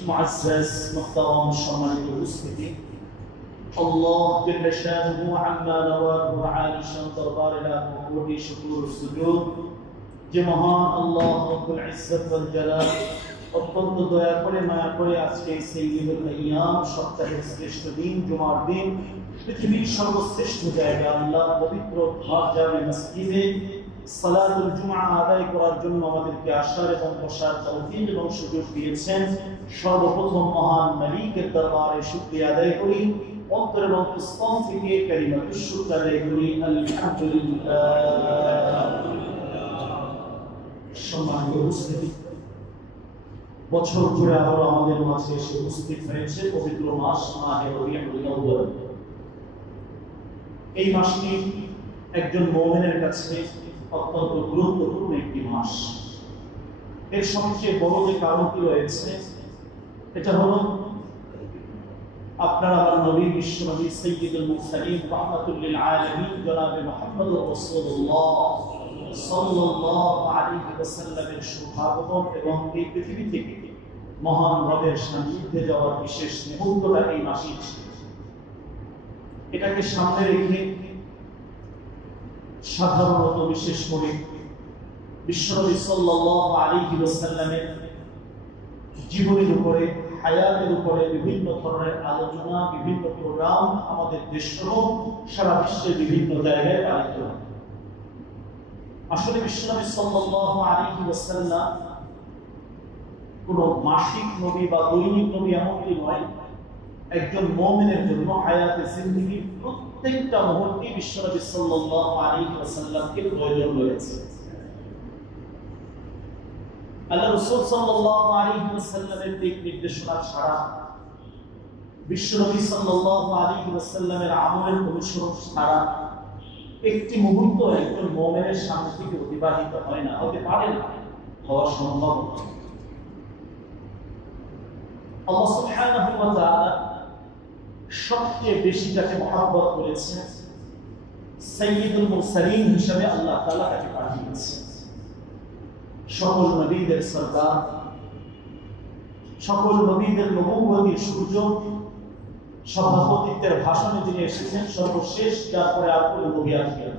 মুআজ্জাজ মুহতারাম সম্মানিত উপস্থিতি, আল্লাহ জাল্লা শানুহু আম্মা নাওয়াহু আলী শান দরবারে লাখো কোটি শুকর সুজুদ যে মহান আল্লাহ রব্বুল ইজ্জত ওয়াল জালাল অত্যন্ত দয়া করে মায়া করে আজকে সাইয়্যিদুল আইয়াম সপ্তাহের শ্রেষ্ঠ দিন জুমার দিন পৃথিবীর সর্বশ্রেষ্ঠ জায়গা আল্লাহ পবিত্র ঘর জামে মসজিদে সালাতুল জুমআ আদায় করার জন্য আমাদেরকে আসার এবং বসার তৌফিক এবং সুযোগ দিয়েছেন। সর্বপ্রথম মহান মালিকের দরবারে শুকরিয়া আদায় করি, অন্তর এবং স্তন থেকে কালিমাতুশ শুকর আদায় করি। আলহামদুলিল্লাহ। সম্মানিত উপস্থিতি, বছর ঘুরে আবার আমাদের মাঝে এসে উপস্থিত হয়েছে পবিত্র মাস মাহে রবিউল আউয়াল। এই মাসটি একজন মুমিনের কাছে অত্যন্ত গুরুত্বপূর্ণ একটি মাস। এর সবচেয়ে বড় যে কারণটি রয়েছে এটা হলো আপনার আমার নবী বিশ্বনবী সাইয়্যিদুল মুরসালিন রাহমাতুল লিল আলামিন জনাবে মুহাম্মদুর রাসূলুল্লাহ সাল্লাল্লাহু আলাইহি ওয়াসাল্লামের শুভাগমন এবং এই পৃথিবী থেকে মহান রবের সান্নিধ্যে যাওয়ার বিশেষ মুহূর্তটা এই মাসেই ছিল। এটাকে সামনে রেখে সাধারণত বিশেষ করে বিশ্বনবী সাল্লাল্লাহু আলাইহি ওয়াসাল্লামের জীবনের উপরে, হায়াতের উপরে বিভিন্ন ধরনের আলোচনা, বিভিন্ন প্রোগ্রাম আমাদের দেশসহ সারা বিশ্বের বিভিন্ন জায়গায় পালিত হয়। আসলে বিশ্বনবী সাল্লাল্লাহু আলাইহি ওয়াসাল্লাম কোনো মাসিক নবী বা দৈনিক নবী এমনটি নয়। একজন মুমিনের জন্য হায়াতে জিন্দেগির প্রত্যেকটা মুহূর্তে বিশ্বনবী সাল্লাল্লাহু আলাইহি ওয়াসাল্লামকে প্রয়োজন রয়েছে। আল্লাহ রাসূল সাল্লাল্লাহু আলাইহি ওয়াসাল্লামের দিক নির্দেশনা ছাড়া, বিশ্বনবী সাল্লাল্লাহু আলাইহি ওয়াসাল্লামের আমলের অনুসরণ ছাড়া একটি মুহূর্ত একজন মুমিনের সামনে থেকে অতিবাহিত হয় না, হতে পারে না, হওয়া সম্ভব নয়। আল্লাহ সুবহানাহু ওয়া তাআলা সবচেয়ে বেশি যাকে মহব্বত করেছেন সাইয়্যিদুল মুরসালিন হিসেবে আল্লাহ তাআলা তাকে পাঠিয়েছেন। সকল নবীদের সরদার, সকল নবীদের নবুয়তের সূর্য, সভাপতিত্বের ভাষণে যিনি এসেছেন সর্বশেষ, যার পরে আর কোনো নবী আসবেন।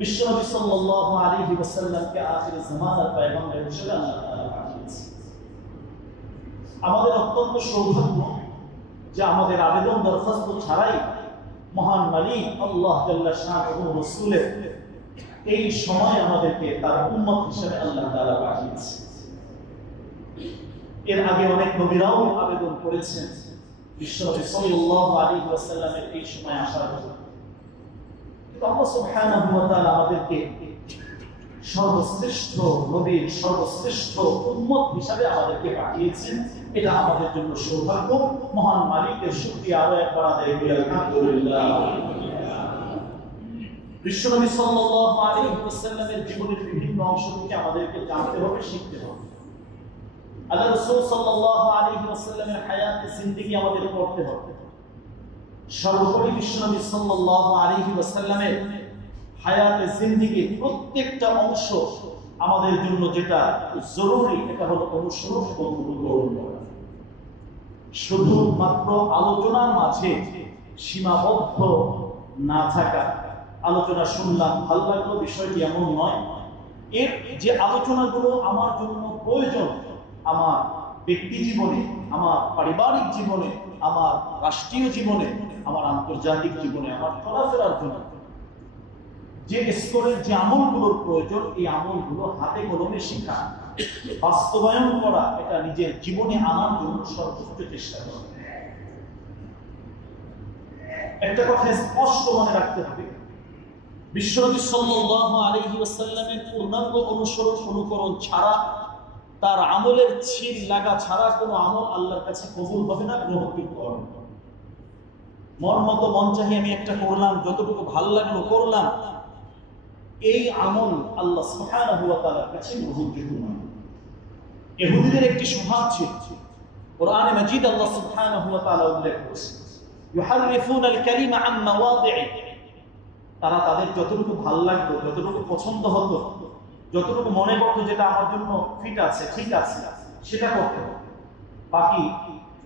বিশ্বনবী সাল্লাল্লাহু আলাইহি ওয়াসাল্লামকে আখির জামানার পয়গম্বর হিসেবে আল্লাহ তাআলা পাঠিয়েছেন। আমাদের অত্যন্ত সৌভাগ্য যে আমাদের আবেদন দরখাস্ত ছাড়াই মহান মালিক আল্লাহ জাল্লা শানুহু রাসূলের এই সময় আমাদেরকে তার উম্মত হিসেবে আল্লাহ তাআলা পাঠিয়েছেন। এর আগে অনেক নবীরাও আবেদন করেছেন বিশ্বনবী সাল্লাল্লাহু আলাইহি ওয়াসাল্লামের এই সময় আসার জন্য, কিন্তু আল্লাহ সুবহানাহু ওয়া তাআলা আমাদেরকে সর্বশ্রেষ্ঠ নবীর সর্বশ্রেষ্ঠ উম্মত হিসাবে আমাদেরকে পাঠিয়েছেন। এটা আমাদের জন্য সৌভাগ্য। মহান মালিকের শুকরিয়া আরো একবার আদায় করি আলহামদুলিল্লাহ। বিশ্বনবী সাল্লাল্লাহু আলাইহি ওয়াসাল্লামের জীবনের বিভিন্ন অংশ থেকে আমাদেরকে জানতে হবে, শিখতে হবে। আল্লাহ রাসূল সাল্লাল্লাহু আলাইহি ওয়াসাল্লামের হায়াতে জিন্দেগি আমাদের পড়তে হবে। সর্বোপরি বিশ্বনবী সাল্লাল্লাহু আলাইহি ওয়াসাল্লামের হায়াতে জিন্দেগির প্রত্যেকটা অংশ আমাদের জন্য যেটা জরুরি এটা হলো অনুসরণ এবং অনুকরণ করা। শুধুমাত্র আলোচনার মাঝে সীমাবদ্ধ না থাকা, আলোচনা শুনলাম ভালো লাগলো, বিষয়টি এমন নয়। এর যে আলোচনাগুলো আমার জন্য প্রয়োজন, আমার ব্যক্তি জীবনে, আমার পারিবারিক জীবনে, আমার রাষ্ট্রীয় জীবনে, আমার আন্তর্জাতিক জীবনে, আমার চলাফেরার জন্য যে স্তরের যে আমলগুলোর প্রয়োজন, এই আমলগুলো হাতে কলমে শেখা, বাস্তবায়ন করা, এটা নিজের জীবনে আনার জন্য সর্বোচ্চ চেষ্টা করা। একটা কথা স্পষ্ট মনে রাখতে হবে, বিশ্বনবী সাল্লাল্লাহু আলাইহি ওয়াসাল্লামের পূর্ণাঙ্গ অনুসরণ অনুকরণ ছাড়া, তার আমলের ছিল লাগা ছাড়া কোনো আমল আল্লাহর কাছে কবুল হবে না, গ্রহণযোগ্য হবে না। মন মতো মন চাহি আমি একটা করলাম, যতটুকু ভালো লাগলো করলাম, এই আমল আল্লাহ সুবহানাহু ওয়া তাআলার কাছে গ্রহণযোগ্য নয়। ইহুদিদের একটি স্বভাব ছিল, কোরআনে মাজিদ আল্লাহ সুবহানাহু ওয়া তাআলা উল্লেখ করেছেন, ইউহাররিফুনাল কালিমা আন মাওয়াদি'i, তারা তাদের যতটুকু ভালো লাগতো, যতটুকু পছন্দ হতো, যতটুকু মনে করতো যেটা আমার জন্য ফিট আছে, ঠিক আছে, সেটা করতে হবে। বাকি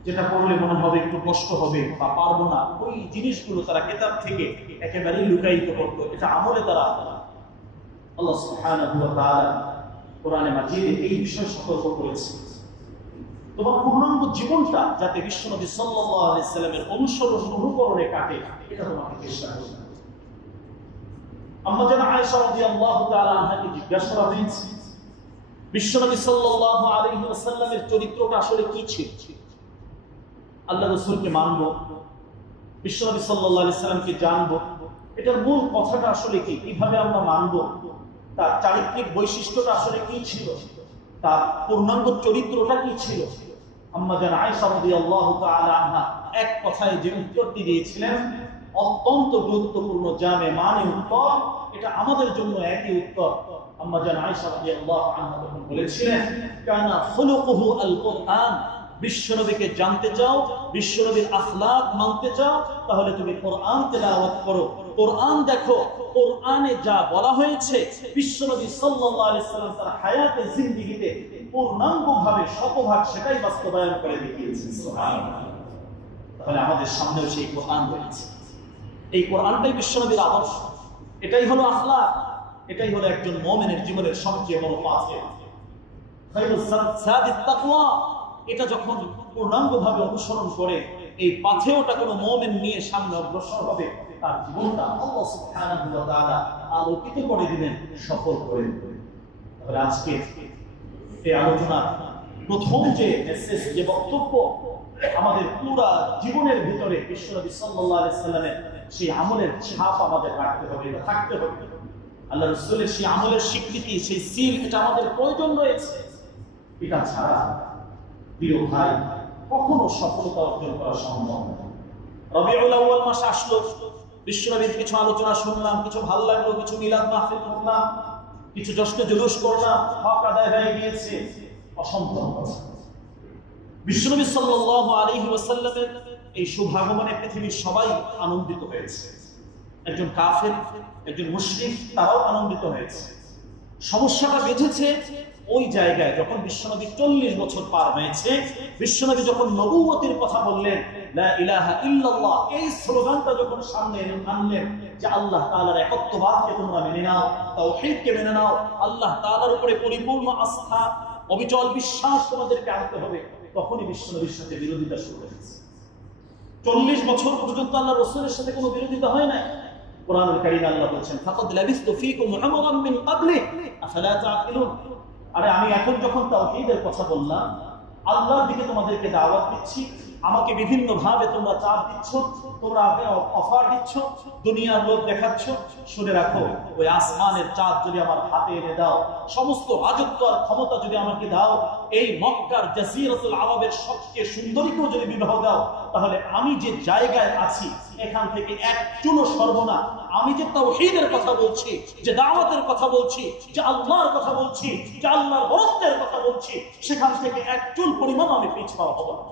যেটা পড়লে মনে হবে একটু কষ্ট হবে বা পারবো না, ওই জিনিসগুলো তারা কিতাব থেকে একেবারেই লুকায়িত করতো। এটা আমলে তারা আল্লাহ সুবহানাহু ওয়া তাআলা কোরআনে মাজিদে এই বিষয় সতর্ক করেছে। তোমার পূর্ণাঙ্গ জীবনটা যাতে বিশ্বনবী সাল্লাল্লাহু আলাইহি সাল্লামের অনুসরণ অনুকরণে কাটে, এটা তোমাকে চেষ্টা করতে হবে। আম্মা জান আয়েশা রাদিয়াল্লাহু তাআলা আনহাকে জিজ্ঞাসা করা হয়েছে, বিশ্বনবী সাল্লাল্লাহু আলাইহি ওয়াসাল্লামের চরিত্রটা আসলে কি ছিল? আল্লাহ রাসূলকে মানব, বিশ্বনবী সাল্লাল্লাহু আলাইহি সাল্লামকে জানব, এটার মূল কথাটা আসলে কি? কিভাবে আমরা মানব? তার চারিত্রিক বৈশিষ্ট্যটা আসলে কি ছিল? তার পূর্ণাঙ্গ চরিত্রটা কি ছিল? আম্মা জান আয়েশা রাদিয়াল্লাহু তাআলা আনহা এক কথায় যে উত্তরটি দিয়েছিলেন, অত্যন্ত গুরুত্বপূর্ণ জামে মানে উত্তর, এটা আমাদের জন্য একই উত্তর। আম্মা জান আয়েশা রাদিয়াল্লাহু আনহা তখন বলেছিলেন, কানা খুলুকুহু আল কুরআন, বিশ্বনবীকে জানতে চাও, বিশ্বনবীর আখলাক মানতে চাও, তাহলে তুমি কোরআন তেলাওয়াত করো, কোরআন দেখো। কোরআনে যা বলা হয়েছে বিশ্বনবী সাল্লাল্লাহু আলাইহি সাল্লাম তার হায়াতে জিন্দেগিতে পূর্ণাঙ্গভাবে শতভাগ সেটাই বাস্তবায়ন করে দেখিয়েছেন। সুবহানাল্লাহ। তাহলে আমাদের সামনেও সেই কোরআন রয়েছে। এই কোরআনটাই বিশ্বনবীর আদর্শ, এটাই হলো আখলাক, এটাই হলো একজন মুমিনের জীবনের সবচেয়ে বড় পাথেয়। খায়রুস সাদিত তাকওয়া, এটা যখন পূর্ণাঙ্গভাবে অনুসরণ করে এই পাথেয়টা কোনো মুমিন নিয়ে সামনে অগ্রসর হবে, তার জীবনটা আল্লাহ সুবহানাহু ওয়া তাআলা আলোকিত করে দিবেন, সফল করে দিবেন। তাহলে আজকে এই আলোচনার প্রথম যে মেসেজ, যে বক্তব্য, আমাদের পুরা জীবনের ভিতরে বিশ্বনবী সাল্লাল্লাহু আলাইহি সাল্লামের সেই আমলের ছাপ আমাদের রাখতে হবে, এটা থাকতে হবে। আল্লাহ রাসূলের সেই আমলের স্বীকৃতি, সেই সিল, এটা আমাদের প্রয়োজন রয়েছে। এটা ছাড়া প্রিয় ভাই কখনো সফলতা অর্জন করা সম্ভব নয়। রবিউল আউয়াল মাস আসলো, বিশ্বনবীর কিছু আলোচনা শুনলাম, কিছু ভালো লাগলো, কিছু মিলাদ মাহফিল করলাম, কিছু জশ্ন জুলুস করলাম, হক আদায় হয়ে গিয়েছে, অসম্ভব কথা। বিশ্বনবী সাল্লাল্লাহু আলাইহি ওয়াসাল্লামের এই শুভাগমনে পৃথিবীর সবাই আনন্দিত হয়েছে। একজন কাফের, একজন মুশরিক, তারাও আনন্দিত হয়েছে। সমস্যাটা বেঁধেছে ওই জায়গায় যখন বিশ্বনবী 40 বছর পার হয়েছে, বিশ্বনবী যখন নবুয়তের কথা বললেন, লা ইলাহা ইল্লাল্লাহ, এই স্লোগানটা যখন সামনে আনলেন যে আল্লাহ তাআলার একত্ববাদকে তোমরা মেনে নাও, তাওহীদকে মেনে নাও, আল্লাহ তাআলার উপরে পরিপূর্ণ আস্থা, অবিচল বিশ্বাস তোমাদেরকে আনতে হবে, তখনই বিশ্বনবীর সাথে বিরোধিতা শুরু হয়েছে। 40 বছর পর্যন্ত আল্লাহ রাসূলের সাথে কোনো বিরোধিতা হয় নাই। কোরআনুল কারীমে আল্লাহ বলেছেন, ফাকাদ লাবিস্তু ফীকুম উমরান মিন ক্বাবলি আফালা তাআকিলুন। আরে আমি এখন যখন তাওহীদের কথা বললাম, আল্লাহর দিকে তোমাদেরকে দাওয়াত দিচ্ছি, আমাকে বিভিন্ন ভাবে তোমরা চাপ দিচ্ছ, তোমরা অফার দিচ্ছ, দুনিয়ার লোক দেখাচ্ছ, শুনে রাখো, ওই আসমানের চাঁদ যদি আমার হাতে এনে দাও, সমস্ত রাজত্ব আর ক্ষমতা যদি আমাকে দাও, এই মক্কার জাসিরাতুল আরবের সবচেয়ে সুন্দরীকেও যদি বিবাহ দাও, তাহলে আমি যে জায়গায় আছি এখান থেকে এক চুলো সরব না। আমি যে তাওহীদের কথা বলছি, যে দাওয়াতের কথা বলছি, যে আল্লাহর কথা বলছি, যে আল্লাহর বরত্বের কথা বলছি, সেখান থেকে এক চুল পরিমাণ আমি পিছপা হব না।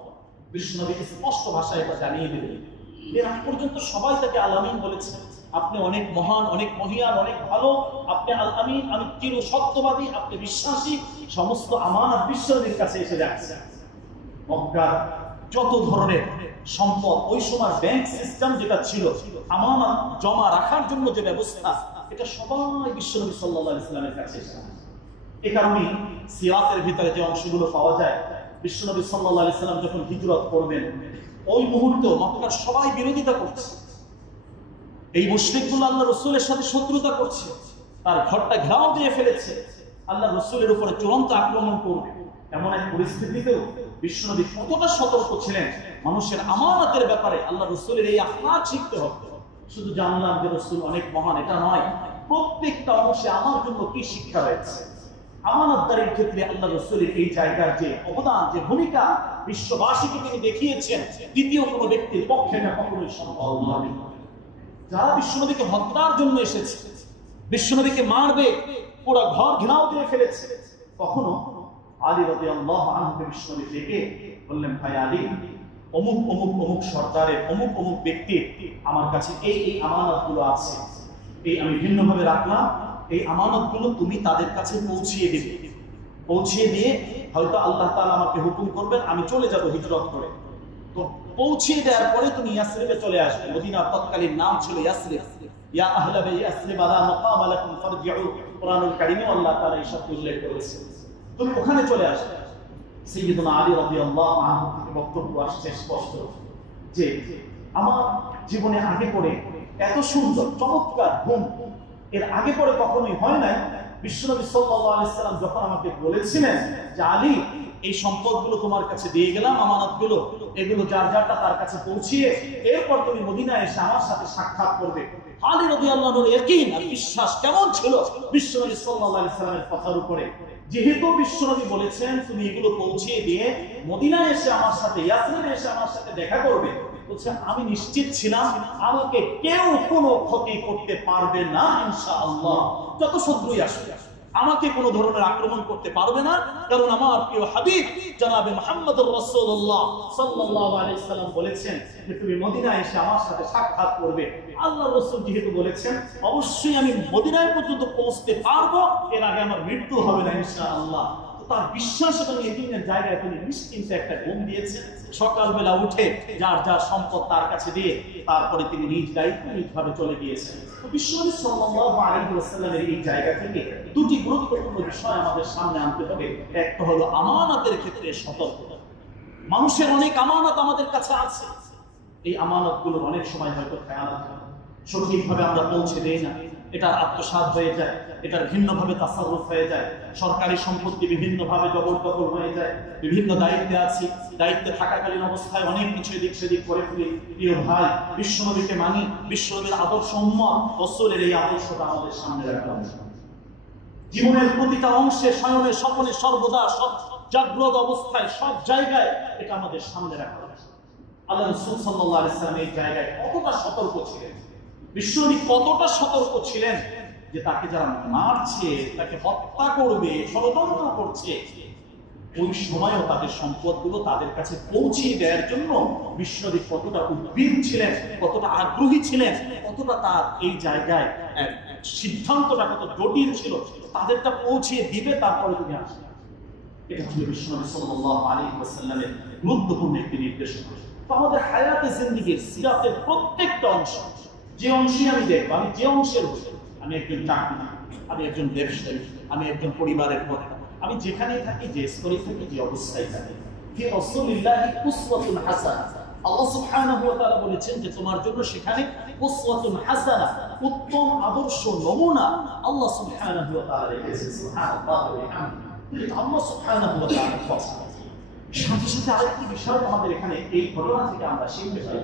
বিশ্বনবী স্পষ্ট ভাষায় এটা জানিয়ে দিলেন। এর আগ পর্যন্ত সবাই তাকে আল আমিন বলেছে, আপনি অনেক মহান, অনেক মহিয়ান, অনেক ভালো, আপনি আল আমিন, আমি চির সত্যবাদী, আপনি বিশ্বাসী, সমস্ত আমানত বিশ্বনবীর কাছে এসে যাচ্ছে। মক্কার যত ধরনের সম্পদ, ওই সময় ব্যাংক সিস্টেম যেটা ছিল, আমানত জমা রাখার জন্য যে ব্যবস্থা, এটা সবাই বিশ্বনবী সাল্লাল্লাহু আলাইহি ওয়াসাল্লামের কাছে এসে। এই কারণে সিরাতের ভিতরে যে অংশগুলো পাওয়া যায়, বিশ্বনবী সাল্লাল্লাহু আলাইহি সাল্লাম যখন হিজরত করবেন, ওই মুহূর্তে মক্কার সবাই বিরোধিতা করছে। এই মুশরিকগুলো আল্লাহ রাসূলের সাথে শত্রুতা করছে, তার ঘরটা ঘেরাও দিয়ে ফেলেছে, আল্লাহ রাসূলের উপরে চূড়ান্ত আক্রমণ করবে। এমন এক পরিস্থিতিতেও বিশ্বনবী কতটা সতর্ক ছিলেন মানুষের আমানতের ব্যাপারে। আল্লাহ রাসূলের এই আখলাক শিখতে হবে। শুধু জানলাম যে রাসূল অনেক মহান, এটা নয়, প্রত্যেকটা অংশে আমার জন্য কি শিক্ষা রয়েছে। আমানতদারির ক্ষেত্রে আল্লাহ রাসূলের এই জায়গার যে অবদান, যে ভূমিকা বিশ্ববাসীকে তিনি দেখিয়েছেন, দ্বিতীয় কোনো ব্যক্তির পক্ষে এটা কখনোই সম্ভব নয়। যারা বিশ্বনবীকে হত্যার জন্য এসেছে, বিশ্বনবীকে মারবে, পুরো ঘর ঘেরাও দিয়ে ফেলেছে, কখনো আলী রাদিয়াল্লাহু আনহু বিশ্বনবী ডেকে বললেন, ভাই আলী, অমুক অমুক অমুক সরকারের অমুক অমুক ব্যক্তি আমার কাছে এই এই আমানতগুলো আছে, এই আমি ভিন্নভাবে রাখলাম, এই আমানতগুলো তুমি তাদের কাছে পৌঁছিয়ে দিবে। পৌঁছিয়ে দিয়ে হয়তো আল্লাহ তাআলা আমাকে হুকুম করবেন আমি চলে যাব হিজরত করে। তো পৌঁছিয়ে দেওয়ার পরে তুমি ইয়াসরিবে চলে আসবে। মদিনার তৎকালীন নাম ছিল ইয়াসরিব। ইয়া আহলা ইয়াসরিব লা মাকাম লাকুম ফারজিউ, কুরআনুল কারীমে আল্লাহ তাআলা এই শব্দ উল্লেখ করেছেন। তুমি ওখানে চলে আসবে। সাইয়্যিদুনা আলী রাদিয়াল্লাহু আনহু থেকে বক্তব্য আসছে স্পষ্ট যে আমার জীবনে আগে পড়ে এত সুন্দর চমৎকার ঘুম এর আগে পরে কখনোই হয় নাই। বিশ্বনবী সাল্লাল্লাহু আলাইহি সাল্লাম যখন আমাকে বলেছিলেন যে আলী এই সম্পদগুলো তোমার কাছে দিয়ে গেলাম, আমানতগুলো, এগুলো যার যারটা তার কাছে পৌঁছিয়ে এরপর তুমি মদিনায় এসে আমার সাথে সাক্ষাৎ করবে। আলী রাদিয়াল্লাহু আনহুর ইয়াকিন আর বিশ্বাস কেমন ছিল বিশ্বনবী সাল্লাল্লাহু আলাইহি সাল্লামের কথার উপরে। যেহেতু বিশ্বনবী বলেছেন তুমি এগুলো পৌঁছিয়ে দিয়ে মদিনায় এসে আমার সাথে, ইয়াসরিবে এসে আমার সাথে দেখা করবে, বলছে আমি নিশ্চিত ছিলাম আমাকে কেউ কোনো ক্ষতি করতে পারবে না ইনশাআল্লাহ। যত শত্রুই আসবে আমাকে কোনো ধরনের আক্রমণ করতে পারবে না, কারণ আমার প্রিয় হাবিব জনাবে মুহাম্মদুর রাসূলুল্লাহ সাল্লাল্লাহু আলাইহি সাল্লাম বলেছেন যে তুমি মদিনায় এসে আমার সাথে সাক্ষাৎ করবে। আল্লাহর রাসূল যেহেতু বলেছেন অবশ্যই আমি মদিনায় পর্যন্ত পৌঁছতে পারবো, এর আগে আমার মৃত্যু হবে না ইনশাআল্লাহ। তার বিশ্বাস এবং ইয়াকিনের জায়গায় তিনি নিশ্চিন্তে একটা ঘুম দিয়েছেন। সকালবেলা উঠে যার যার সম্পদ তার কাছে দিয়ে তারপরে তিনি নিজ দায়িত্বে নিজভাবে চলে গিয়েছেন। তো বিশ্বনবী সাল্লাল্লাহু আলাইহি ওয়াসাল্লামের এই জায়গা থেকে দুটি গুরুত্বপূর্ণ বিষয় আমাদের সামনে আনতে হবে। একটা হলো আমানতের ক্ষেত্রে সতর্কতা। মানুষের অনেক আমানত আমাদের কাছে আছে, এই আমানতগুলো অনেক সময় হয়তো খেয়ানত হয়, সঠিকভাবে আমরা পৌঁছে দেই না, এটার আত্মসাৎ হয়ে যায়, এটার ভিন্নভাবে তাসাররুফ হয়ে যায়, সরকারি সম্পত্তি বিভিন্নভাবে জবরদখল হয়ে যায়, বিভিন্ন দায়িত্বে আছি, দায়িত্বে থাকাকালীন অবস্থায় অনেক কিছু এদিক সেদিক করে ফেলি। প্রিয় ভাই, বিশ্বনবীকে মানি, বিশ্বনবীর আদর্শ উম্মত, রাসূলের এই আদর্শটা আমাদের সামনে রাখা উচিত। জীবনের প্রতিটা অংশে, শয়নে স্বপ্নে সর্বদা, সব জাগ্রত অবস্থায়, সব জায়গায় এটা আমাদের সামনে রাখা উচিত। আল্লাহ রাসূল সাল্লাল্লাহু আলাইহি ওয়াসাল্লাম এই জায়গায় কতটা সতর্ক ছিলেন, বিশ্বনবী কতটা সতর্ক ছিলেন যে তাকে যারা মারছে, তাকে হত্যা করবে, ষড়যন্ত্র করছে, ওই সময়ও তাদের সম্পদগুলো তাদের কাছে পৌঁছিয়ে দেওয়ার জন্য বিশ্বনবী কতটা উদ্বিগ্ন ছিলেন, কতটা আগ্রহী ছিলেন, কতটা তার এই জায়গায় সিদ্ধান্তটা কত জটিল ছিল, তাদেরটা পৌঁছিয়ে দিবে তারপরে তুমি আসবে। এটা ছিল বিশ্বনবী সাল্লাল্লাহু আলাইহি ওয়াসাল্লামের গুরুত্বপূর্ণ একটি নির্দেশনা। তো আমাদের হায়াতে জিন্দেগীর সিরাতের প্রত্যেকটা অংশ, যে অংশে আমি দেখবো, আমি যে অংশের হই, আমি একজন চাকরি, আমি একজন ব্যবসায়ী, আমি একজন পরিবারের কথা, আমি যেখানেই থাকি, যে স্তরে থাকি, যে অবস্থায় থাকি, ফি রাসূলিল্লাহি উসওয়াতুন হাসানাহ। আল্লাহ সুবহানাহু ওয়া তাআলা বলেছেন যে তোমার জন্য সেখানে উসওয়াতুন হাসানাহ, উত্তম আদর্শ নমুনা আল্লাহ সুবহানাহু ওয়া তাআলা রেখেছেন। সুবহানাল্লাহ ওয়া বিহামদিহি। আল্লাহ সুবহানাহু ওয়া তাআলা কথা। সাথে সাথে আরেকটি বিষয় আমাদের এখানে এই ঘটনা থেকে আমরা শিখতে পাই,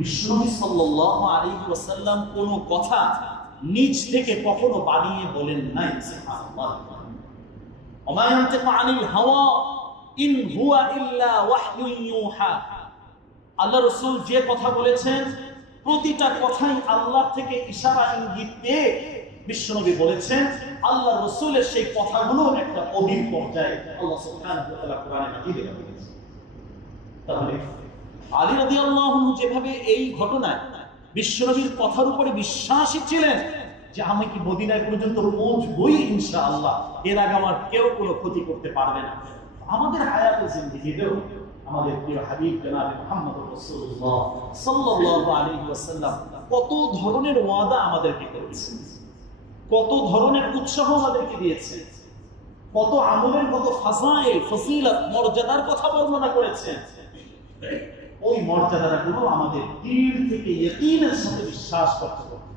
বিশ্বনবী সাল্লাল্লাহু আলাইহি ওয়াসাল্লাম কোনো কথা নিজ থেকে কখনো বানিয়ে বলেন নাই। সুবহানাল্লাহ। ওমা ইয়ানতিকু আনিল হাওয়া ইন হুয়া ইল্লা ওয়াহয়ুন ইউহা। আল্লাহ রাসূল যে কথা বলেছেন প্রতিটা কথাই আল্লাহ থেকে ইশারা ইঙ্গিত পেয়ে বিশ্বনবী বলেছেন। আল্লাহ রাসূলের সেই কথাগুলো একটা অভিন পর্যায়ে আল্লাহ সুবহানাহু ওয়া তাআলা কোরআনে মাজিদে বলেছেন। তাহলে আলী রাদিয়াল্লাহু আনহু যেভাবে এই ঘটনায় বিশ্বনবীর কথার উপরে বিশ্বাসী ছিলেন যে আমি কি মদিনায় পর্যন্ত পৌঁছবই ইনশাআল্লাহ, এর আগে আমার কেউ কোনো ক্ষতি করতে পারবে না। আমাদের হায়াতে জিন্দেগিতেও আমাদের প্রিয় হাবিব জনাবে মুহাম্মদুর রাসূলুল্লাহ সাল্লাল্লাহু আলাইহি ওয়াসাল্লাম কত ধরনের ওয়াদা আমাদেরকে করেছেন, কত ধরনের উৎসাহ আমাদেরকে দিয়েছেন, কত আমলের, কত ফাজাইল, ফজিলত, মর্যাদার কথা বর্ণনা করেছেন। ওই মর্যাদাগুলো আমাদের দিল থেকে ইয়াকিনের সাথে বিশ্বাস করতে হবে।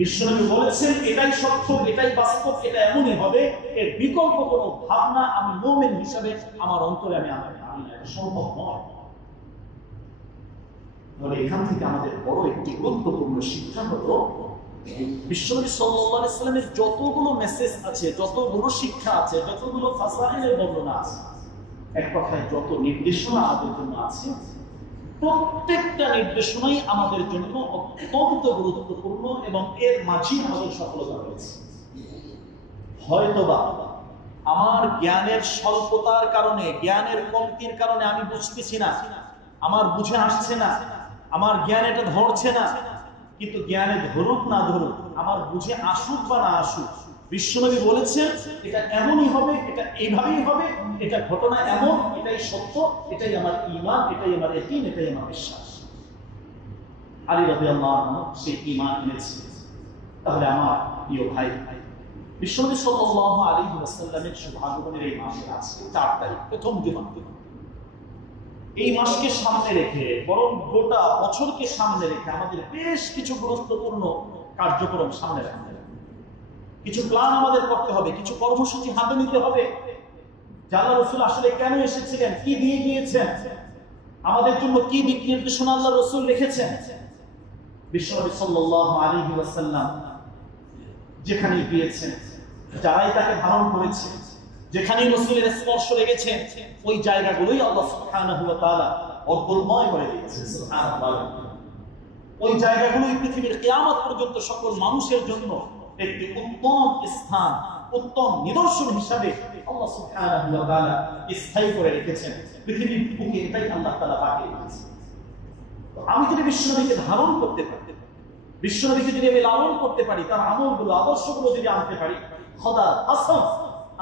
বিশ্বনবী বলেছেন এটাই সত্য, এটাই বাস্তব, এটা এমনই হবে, এর বিকল্প কোনো ভাবনা আমি মুমিন হিসেবে আমার অন্তরে আমি না, এটা সম্ভব নয়। তাহলে এখান থেকে আমাদের বড় একটি গুরুত্বপূর্ণ শিক্ষা হলো বিশ্বনবী সাল্লাল্লাহু আলাইহি ওয়াসাল্লামের যতগুলো মেসেজ আছে, যতগুলো শিক্ষা আছে, যতগুলো ফাসাইলের বর্ণনা আছে, এক কথায় যত নির্দেশনা আমাদের জন্য আছে, প্রত্যেকটা নির্দেশনাই আমাদের জন্য অত্যন্ত গুরুত্বপূর্ণ এবং এর মাঝে আমাদের সফলতা রয়েছে। হয়তোবা আমার জ্ঞানের স্বল্পতার কারণে, জ্ঞানের কমতির কারণে আমি বুঝতেছি না, আমার বুঝে আসছে না, আমার জ্ঞান এটা ধরছে না, কিন্তু জ্ঞানে ধরুক না ধরুক, আমার বুঝে আসুক বা না আসুক, বিশ্বনবী বলেছেন এটা এমনই হবে, এটা এইভাবেই হবে, এটা ঘটনা এমন, এটাই সত্য, এটাই আমার ঈমান, এটাই আমার ইয়াকিন, এটাই আমার বিশ্বাস। আলী রাদিয়াল্লাহু আনহু সেই ঈমান এনেছে। তাহলে আমার প্রিয় ভাই, বিশ্বনবী সাল্লাল্লাহু আলাইহি ওয়াসাল্লামের শুভাগমনের এই মাসের আজকে 4 তারিখ, প্রথম জুমা। এই মাসকে সামনে রেখে, বরং গোটা বছরকে সামনে রেখে আমাদের বেশ কিছু গুরুত্বপূর্ণ কার্যক্রম সামনে রাখতে হবে। কিছু প্ল্যান আমাদের করতে হবে, কিছু কর্মসূচি হাতে নিতে হবে। জানা রাসূল আসলে কেন এসেছিলেন, কি দিয়ে গিয়েছেন, আমাদের জন্য কি দিক নির্দেশনা আল্লাহ রাসূল রেখেছেন। বিশ্বনবী সাল্লাল্লাহু আলাইহি ওয়াসাল্লাম যেখানে গিয়েছেন, যারাই তাকে ধারণ করেছে, যেখানেই রাসূলের স্পর্শ লেগেছে, ওই জায়গাগুলোই আল্লাহ সুবহানাহু ওয়া তাআলা অর্ধময় করে দিয়েছেন। সুবহানাল্লাহ। ওই জায়গাগুলোই পৃথিবীর কিয়ামত পর্যন্ত সকল মানুষের জন্য একটি উত্তম স্থান, উত্তম নিদর্শন হিসাবে আল্লাহ সুবহানাহু ওয়া তাআলা স্থায়ী করে রেখেছেন। পৃথিবীর বুকে এটাই আল্লাহ তাআলা বাকি রেখেছেন। তো আমি যদি বিশ্বনবীকে ধারণ করতে পারি, বিশ্বনবীকে যদি আমি লালন করতে পারি, তার আমলগুলো, আদর্শগুলো যদি আনতে পারি, খোদার কসম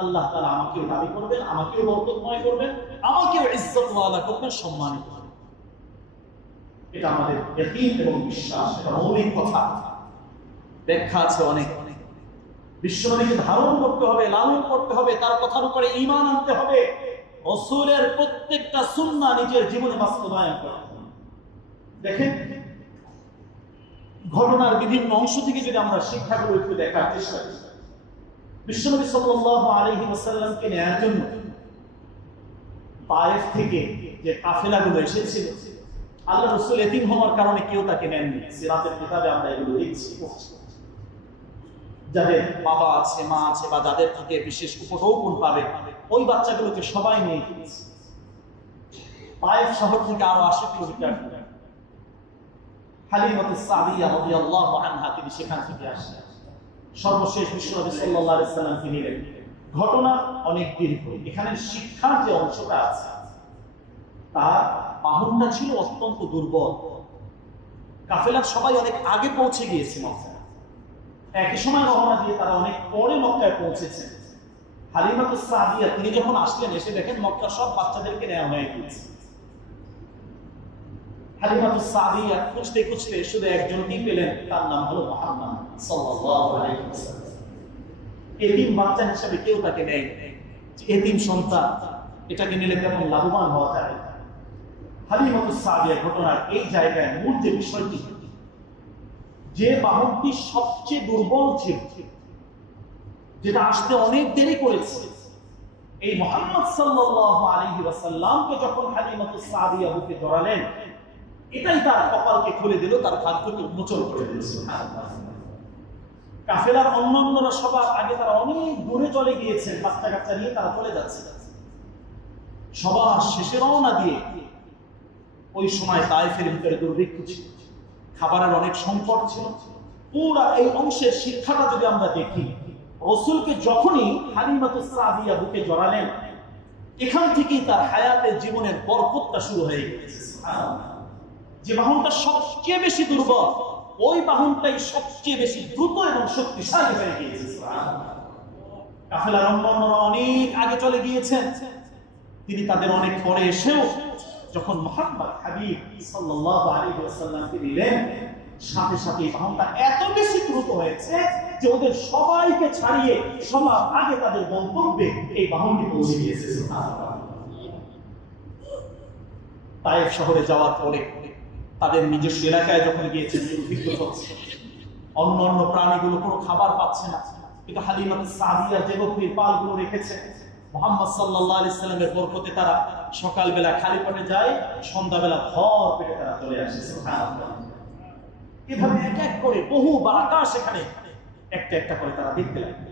আল্লাহ তাআলা আমাকেও দাবি করবেন, আমাকেও বরকতময় করবেন, আমাকেও ইজ্জতওয়ালা করবেন, সম্মানিত করবেন। এটা আমাদের ইয়াকিন এবং বিশ্বাস, এটা মৌলিক কথা। ব্যাখ্যা আছে অনেক। বিশ্বনবীকে ধারণ করতে হবে, লালন করতে হবে, তার কথার উপরে ঈমান আনতে হবে, রাসূলের প্রত্যেকটা সুন্নাহ নিজের জীবনে বাস্তবায়ন করতে হবে। দেখেন, ঘটনার বিভিন্ন অংশ থেকে যদি আমরা শিক্ষাগুলো একটু দেখার চেষ্টা করি, বিশ্বনবী সাল্লাল্লাহু আলাইহি ওয়াসাল্লামকে নেয়ার জন্য তায়েফ থেকে যে কাফেলাগুলো এসেছিল, আল্লাহ রাসূল এতিম হওয়ার কারণে কেউ তাকে নেননি। সিরাতের কিতাবে আমরা এগুলো দেখছি। যাদের বাবা আছে, মা আছে, বা যাদের থেকে বিশেষ উপঢৌকন পাবে, ওই বাচ্চাগুলোকে সবাই নিয়ে গিয়েছে। তায়েফ শহর থেকে আরো 80 কিলোমিটার হালিমাতু সাদিয়া রাদিয়াল্লাহু আনহা তিনি সেখান থেকে আসেন। সর্বশেষ বিশ্বনবী সাল্লাল্লাহু আলাইহি ওয়াসাল্লামকে নিলেন। ঘটনা অনেক দীর্ঘ। এখানে শিক্ষার যে অংশটা আছে, তার বাহনটা ছিল অত্যন্ত দুর্বল। কাফেলার সবাই অনেক আগে পৌঁছে গিয়েছে মক্কা। একই সময় রওনা দিয়ে তারা অনেক পরে মক্কায় পৌঁছেছেন। হালিমাতু সাদিয়া তিনি যখন আসলেন, এসে দেখেন মক্কার সব বাচ্চাদেরকে নেওয়া হয়ে গিয়েছে। হালিমাতু সাদিয়া খুঁজতে খুঁজতে শুধু একজনকেই পেলেন, তার নাম হলো মুহাম্মদ সাল্লাল্লাহু আলাইহি ওয়াসাল্লাম। এতিম বাচ্চা হিসেবে কেউ তাকে নেয়, এতিম সন্তান, এটাকে নিলে কেমন লাভবান হওয়া যায়। হালিমাতু সাদিয়া ঘটনার এই জায়গায় মূল যে বিষয়টি, যে বাহনটি সবচেয়ে দুর্বল ছিল, যেটা আসতে অনেক দেরি করেছে, এই মুহাম্মদ সাল্লাল্লাহু আলাইহি ওয়াসাল্লামকে যখন হালিমাতু সাদিয়া বুকে জড়ালেন, এটাই তার কপালকে খুলে দিল, তার ভাগ্যকে উন্মোচন করে দিল। কাফেলার অন্যান্যরা সবার আগে তারা অনেক দূরে চলে গিয়েছেন, বাচ্চা কাচ্চা নিয়ে তারা চলে যাচ্ছে। সবার শেষে রওনা দিয়ে ওই সময় তায়েফের ভিতরে দুর্ভিক্ষ ছিল, খাবারের অনেক সংকট ছিল। পুরা এই অংশের শিক্ষাটা যদি আমরা দেখি, রাসূলকে যখনই হালিমাতু সাদিয়া বুকে জড়ালেন, এখান থেকেই তার হায়াতের জীবনের বরকতটা শুরু হয়ে গেছে। যে বাহনটা সবচেয়ে বেশি দুর্বল, ওই বাহনটাই সবচেয়ে বেশি দ্রুত এবং শক্তিশালী হয়ে গিয়েছে। কাফেলার অন্যান্যরা অনেক আগে চলে গিয়েছেন, তিনি তাদের অনেক পরে এসেও যখন মুহাম্মদ হাবিব সাল্লাল্লাহু আলাইহি ওয়াসাল্লামকে দিলেন, সাথে সাথে বাহনটা এত বেশি দ্রুত হয়েছে যে ওদের সবাইকে ছাড়িয়ে সবার আগে তাদের গন্তব্যে এই বাহনটি পৌঁছে গিয়েছে। তায়েফ শহরে যাওয়ার পরে তাদের নিজস্ব এলাকায় যখন গিয়েছেন, দুর্ভিক্ষ চলছে, অন্য অন্য প্রাণীগুলো কোনো খাবার পাচ্ছে না, কিন্তু হালিমাতু সাদিয়া যে বকরির পালগুলো রেখেছে, মুহাম্মদ সাল্লাল্লাহু আলাইহি সাল্লামের বরকতে তারা সকালবেলা খালি পেটে যায়, সন্ধ্যাবেলা ভর পেটে তারা চলে আসে। সুবহানাল্লাহ। এভাবে এক এক করে বহু বারাকা সেখানে একটা একটা করে তারা দেখতে লাগে।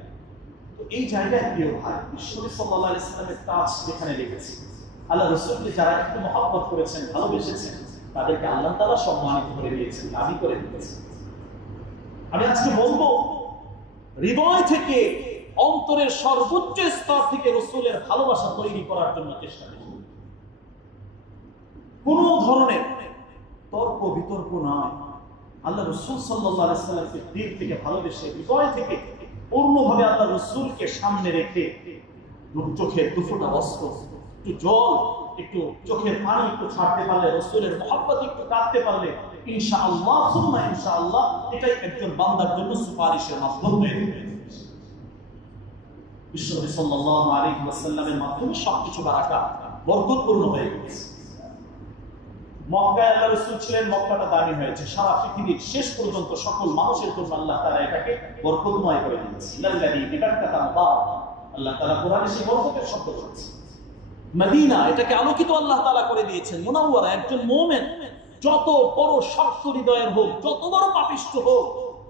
তো এই জায়গায় প্রিয় ভাই, বিশ্বনবী সাল্লাল্লাহু আলাইহি সাল্লামের কাজ যেখানে লেগেছে, আল্লাহ রাসূলকে যারা একটু মহব্বত করেছেন, ভালোবেসেছেন, তাদেরকে আল্লাহ তাআলা সম্মানিত করে দিয়েছেন, দাবি করে দিয়েছেন। আমি আজকে বলবো, হৃদয় থেকে, অন্তরের সর্বোচ্চ স্তর থেকে রাসূলের ভালোবাসা তৈরি করার জন্য চেষ্টা করুন। কোন ধরনের তর্ক বিতর্ক নয়, আল্লাহ রাসূল সাল্লাল্লাহু আলাইহি সাল্লামকে দিল থেকে ভালোবেসে, হৃদয় থেকে পূর্ণভাবে আল্লাহ রাসূলকে সামনে রেখে চোখের দুফোঁটা অস্ত্র, একটু জল, একটু চোখের পানি একটু ছাড়তে পারলে, রাসূলের মহব্বত একটু কাঁদতে পারলে ইনশাআল্লাহ সুম্মা ইনশাআল্লাহ এটাই একজন বান্দার জন্য সুপারিশের মাধ্যম হয়ে যাবে। বিশ্বনবী সাল্লাল্লাহু আলাইহি ওয়াসাল্লামের মাধ্যমে সবকিছু বারাকা বরকতপূর্ণ হয়ে গেছে। মক্কায় আল্লাহ রাসূল ছিলেন, মক্কাটা দামি হয়েছে, সারা পৃথিবীর শেষ পর্যন্ত সকল মানুষের জন্য আল্লাহ তাআলা এটাকে বরকতময় করে দিয়েছেন। লাল্লাযী বিবারকাতা মুবারাক, আল্লাহ তাআলা কোরআনে সেই বরকতের শব্দ বলেছেন। মদিনা এটাকে আলোকিত আল্লাহ তাআলা করে দিয়েছেন। মুনাওয়ারা, একজন মুমিন যত বড় শক্ত হৃদয়ের হোক, যত বড় পাপিষ্ঠ হোক,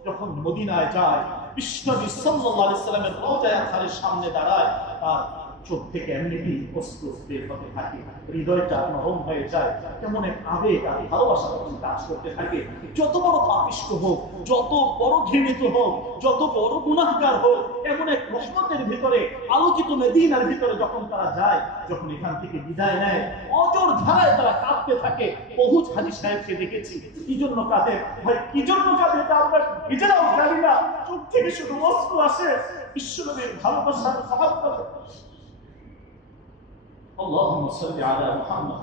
যখন মদিনায় যায়, বিশ্বনবী সাল্লাল্লাহু আলাইহি ওয়াসাল্লামের রওজায়ে খালের সামনে দাঁড়ায়, তার চোখ থেকে এমনিতেই অশ্রু বের হতে থাকে, হৃদয়টা নরম হয়ে যায়, কেমন এক আবেগ আর ভালোবাসা তখন কাজ করতে থাকে। যত বড় পাপিষ্ঠ হোক, যত বড় ঘৃণিত হোক, যত বড় গুনাহগার হোক, এমন এক রহমতের ভিতরে, আলোকিত মদিনার ভিতরে যখন তারা যায়, যখন এখান থেকে বিদায় নেয়, অজর ধারায় তারা কাঁদতে থাকে। বহু হাজী সাহেবকে দেখেছি, কি জন্য কাঁদে ভাই, কি জন্য কাঁদে তা আমরা নিজেরাও জানি না, চোখ থেকে শুধু অশ্রু আসে বিশ্বনবীর ভালোবাসার মহব্বত। اللهم صل على محمد،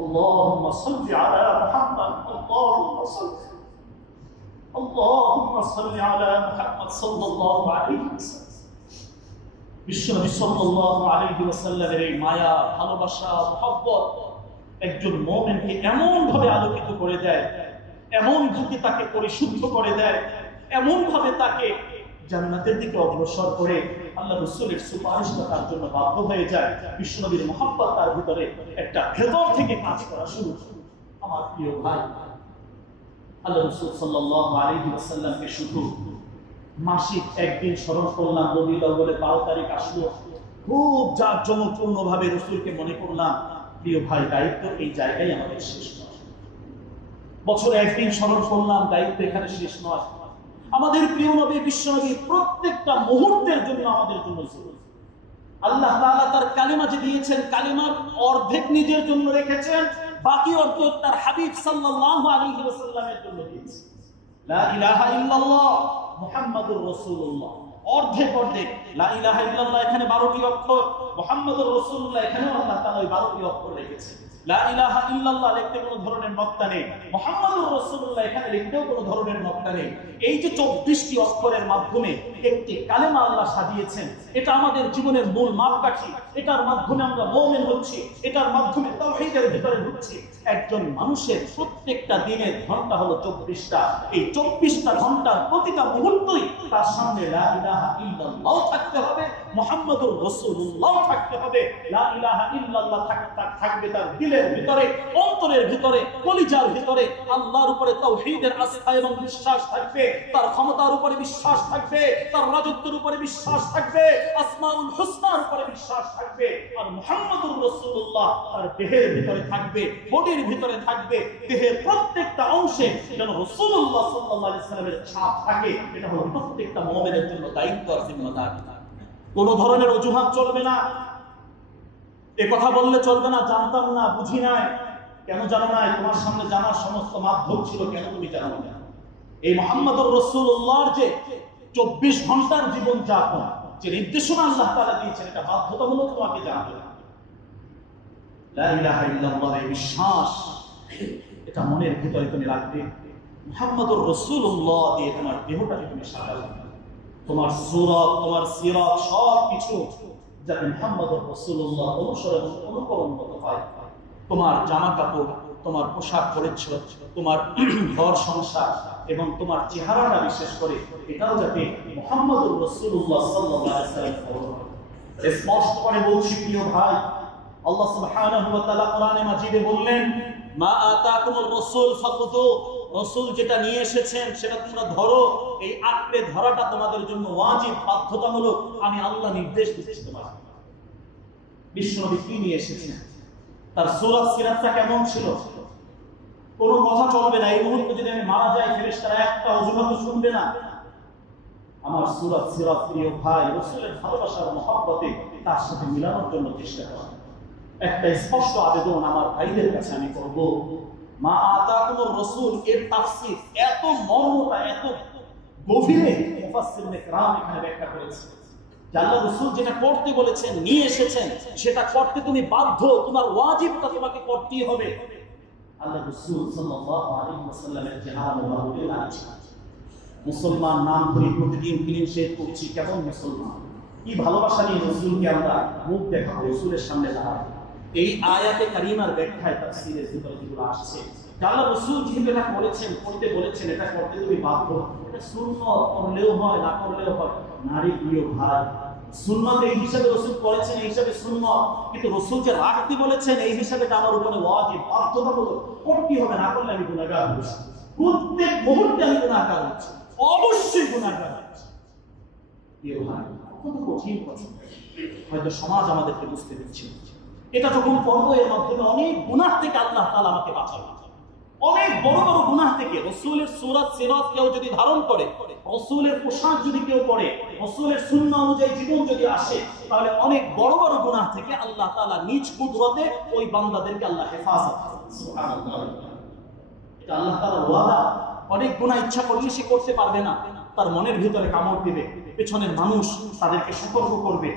اللهم صل على محمد، اللهم صل على محمد صلى الله عليه وسلم। বিশ্বনবী সাল্লাল্লাহু আলাইহি ওয়াসাল্লামের এই মায়া, ভালোবাসা, মহব্বত একজন মুমিনকে এমন ভাবে আলোকিত করে দেয়, এমন ভাবে তাকে পরিশুদ্ধ করে দেয়, এমন ভাবে তাকে জান্নাতের দিকে অগ্রসর করে আল্লাহ রাসূলের সুপারিশটা তার জন্য বাধ্য হয়ে যায়। বিশ্বনবীর মহব্বত তার ভিতরে একটা ভেতর থেকে কাজ করা শুরু। আমার প্রিয় ভাই, আল্লাহ রাসূল সাল্লাল্লাহু আলাইহি ওয়াসাল্লামকে শুধু মাসিক একদিন স্মরণ করলাম, রবিউল আউয়ালে 12 তারিখ আসলো, খুব জাঁকজমকপূর্ণ ভাবে রাসূলকে মনে করলাম। প্রিয় ভাই, দায়িত্ব এই জায়গায় আমাদের শেষ নয়। বছরে একদিন স্মরণ করলাম, দায়িত্ব এখানে শেষ নয়। আমাদের প্রিয় নবী বিশ্বনবী প্রত্যেকটা মুহূর্তের জন্য আমাদের জন্য জরুরি। আল্লাহ তাআলা তার কালিমা যে দিয়েছেন, কালিমার অর্ধেক নিজের জন্য রেখেছেন, বাকি অর্ধেক তার হাবিব সাল্লাল্লাহু আলাইহি ওয়াসাল্লামের জন্য দিয়েছেন। লা ইলাহা ইল্লাল্লাহ মুহাম্মাদুর রাসূলুল্লাহ, অর্ধেক অর্ধেক। লা ইলাহা ইল্লাল্লাহ এখানে 12টি অক্ষর, মুহাম্মাদুর রাসূলুল্লাহ এখানেও আল্লাহ তাআলা ওই 12টি অক্ষর রেখেছেন। লা ইলাহা ইল্লাল্লাহ লিখতে কোনো ধরনের নকশা নেই, মুহাম্মাদুর রাসূলুল্লাহ এখানে লিখতেও কোনো ধরনের নকশা নেই। এই যে 24টি অক্ষরের মাধ্যমে একটি কালেমা আল্লাহ সাজিয়েছেন, এটা আমাদের জীবনের মূল মাপকাঠি। এটার মাধ্যমে আমরা মুমিন হচ্ছি, এটার মাধ্যমে তাওহীদের ভিতরে ঢুকছি। একজন মানুষের প্রত্যেকটা দিনের ঘন্টা হলো 24টা। এই 24টা ঘন্টার প্রতিটা মুহূর্তই তার সামনে লা ইলাহা ইল্লাল্লাহ থাকতে হবে, মুহাম্মাদুর রাসূলুল্লাহ থাকতে হবে। লা ইলাহা ইল্লাল্লাহ থাকবে তার দিলের ভিতরে, অন্তরের ভিতরে, কলিজার ভিতরে। আল্লাহর উপরে তাওহীদের আস্থা এবং বিশ্বাস থাকবে, তার ক্ষমতার উপরে বিশ্বাস থাকবে, তার রাজত্বের উপরে বিশ্বাস থাকবে, আসমাউল হুসনার উপরে বিশ্বাস থাকবে। আর মুহাম্মাদুর রাসূলুল্লাহ তার দেহের ভিতরে থাকবে, বডির ভিতরে থাকবে। দেহের প্রত্যেকটা অংশে যেন রাসূলুল্লাহ সাল্লাল্লাহু আলাইহি ওয়াসাল্লামের ছাপ থাকে। এটা হলো প্রত্যেকটা মুমিনের জন্য দায়িত্ব আর জিম্মাদারি। কোনো ধরনের অজুহাত চলবে না, এ কথা বললে চলবে না জানতাম না, বুঝি নাই। কেন জানো না? তোমার সামনে জানার সমস্ত মাধ্যম ছিল, কেন তুমি জানো না? এই মুহাম্মাদুর রাসূলুল্লাহর যে 24 ঘন্টার জীবন যাপন, যে নির্দেশনা আল্লাহ তাআলা দিয়েছেন, এটা বাধ্যতামূলক তোমাকে জানতে হবে। লা ইলাহা ইল্লাল্লাহ এর বিশ্বাস, এটা মনের ভিতরে তুমি রাখবে। মুহাম্মাদুর রাসূলুল্লাহ দিয়ে তোমার দেহটাকে তুমি সাজাবে, তোমার সূরত, তোমার সিরাত সবকিছু যাতে মুহাম্মাদুর রাসূলুল্লাহ অনুকরণ মতো হয়। তোমার জামা কাপড়, তোমার পোশাক পরিচ্ছদ, তোমার ঘর সংসার এবং তোমার চেহারাটা বিশেষ করে এটাও যাতে মুহাম্মাদুর রাসূলুল্লাহ সাল্লাল্লাহু আলাইহি ওয়াসাল্লাম ফলো করে। স্পষ্ট করে বলছি প্রিয় ভাই, আল্লাহ সুবহানাহু ওয়া তাআলা কোরআনে মাজিদে বললেন, মা আতাকুমুর রাসূল ফাখুযু, রাসূল যেটা নিয়ে এসেছেন সেটা তোমরা ধরো। এই আঁকড়ে ধরাটা তোমাদের জন্য ওয়াজিব, বাধ্যতামূলক। আমি আল্লাহ নির্দেশ দিচ্ছি তোমাদের। বিশ্বনবী কি নিয়ে এসেছেন, তার সূরা সিরাতটা কেমন ছিল, কোনো কথা চলবে না। এই মুহূর্তে যদি আমি মারা যাই, ফেরেশতারা একটা অজুহাত শুনবে না। আমার সূরা সিরাত প্রিয় ভাই রাসূলের ভালোবাসার মহব্বতে তার সাথে মিলানোর জন্য চেষ্টা করা। একটা স্পষ্ট আবেদন আমার ভাইদের কাছে আমি করব, মা আতাকুমুর রাসূল এর তাফসীর এত মর্মটা, এত গভীরে মুফাসসিরিনে কেরাম এখানে ব্যাখ্যা করেছে যে আল্লাহ রাসূল যেটা করতে বলেছেন, নিয়ে এসেছেন, সেটা করতে তুমি বাধ্য, তোমার ওয়াজিবটা তোমাকে করতেই হবে। আল্লাহ রাসূল সাল্লাল্লাহু আলাইহি ওয়াসাল্লামের চেহারা মোবারকে আছে। মুসলমান নাম ধরে প্রতিদিন ক্লিন শেভ করছি, কেমন মুসলমান, কি ভালোবাসা নিয়ে রাসূলকে আমরা মুখ দেখাবো, রাসূলের সামনে দাঁড়াবো। এই আয়াতে কারিমার ব্যাখ্যায় তাফসীরের ভিতরে যেগুলো আসছে, আল্লাহ রাসূল যেহেতু এটা করেছেন, করতে বলেছেন, এটা করতে তুমি বাধ্য। এটা সুন্নাত, করলেও হয় না করলেও হয়। নারী প্রিয় ভাই, সুন্নাত এই হিসাবে রাসূল করেছেন, এই হিসাবে সুন্নাত, কিন্তু রাসূল যে রাখতে বলেছেন এই হিসাবে আমার উপরে ওয়াজিব, বাধ্যতামূলক, করতে হবে, না করলে আমি গুনাহগার হচ্ছি। প্রত্যেক মুহূর্তে আমি গুনাহগার হচ্ছি, অবশ্যই গুনাহগার হচ্ছি। প্রিয় ভাই, কত কঠিন কথা, হয়তো সমাজ আমাদেরকে বুঝতে দিচ্ছে। এটা যখন করবো, এর মাধ্যমে অনেক গুনাহ থেকে আল্লাহ তাআলা আমাকে বাঁচাবে, অনেক বড় বড় গুনাহ থেকে। রাসূলের সূরাত সিরাত কেউ যদি ধারণ করে, রাসূলের পোশাক যদি কেউ পরে, রাসূলের সুন্নাহ অনুযায়ী জীবন যদি আসে, তাহলে অনেক বড় বড় গুনাহ থেকে আল্লাহ তাআলা নিজ কুদরতে ওই বান্দাদেরকে আল্লাহ হেফাজত করেন। সুবহানাল্লাহ, এটা আল্লাহ তাআলার ওয়াদা। অনেক গুনাহ ইচ্ছা করলে সে করতে পারবে না, তার মনের ভিতরে কামড় দিবে, পেছনের মানুষ তাদেরকে সতর্ক করবে।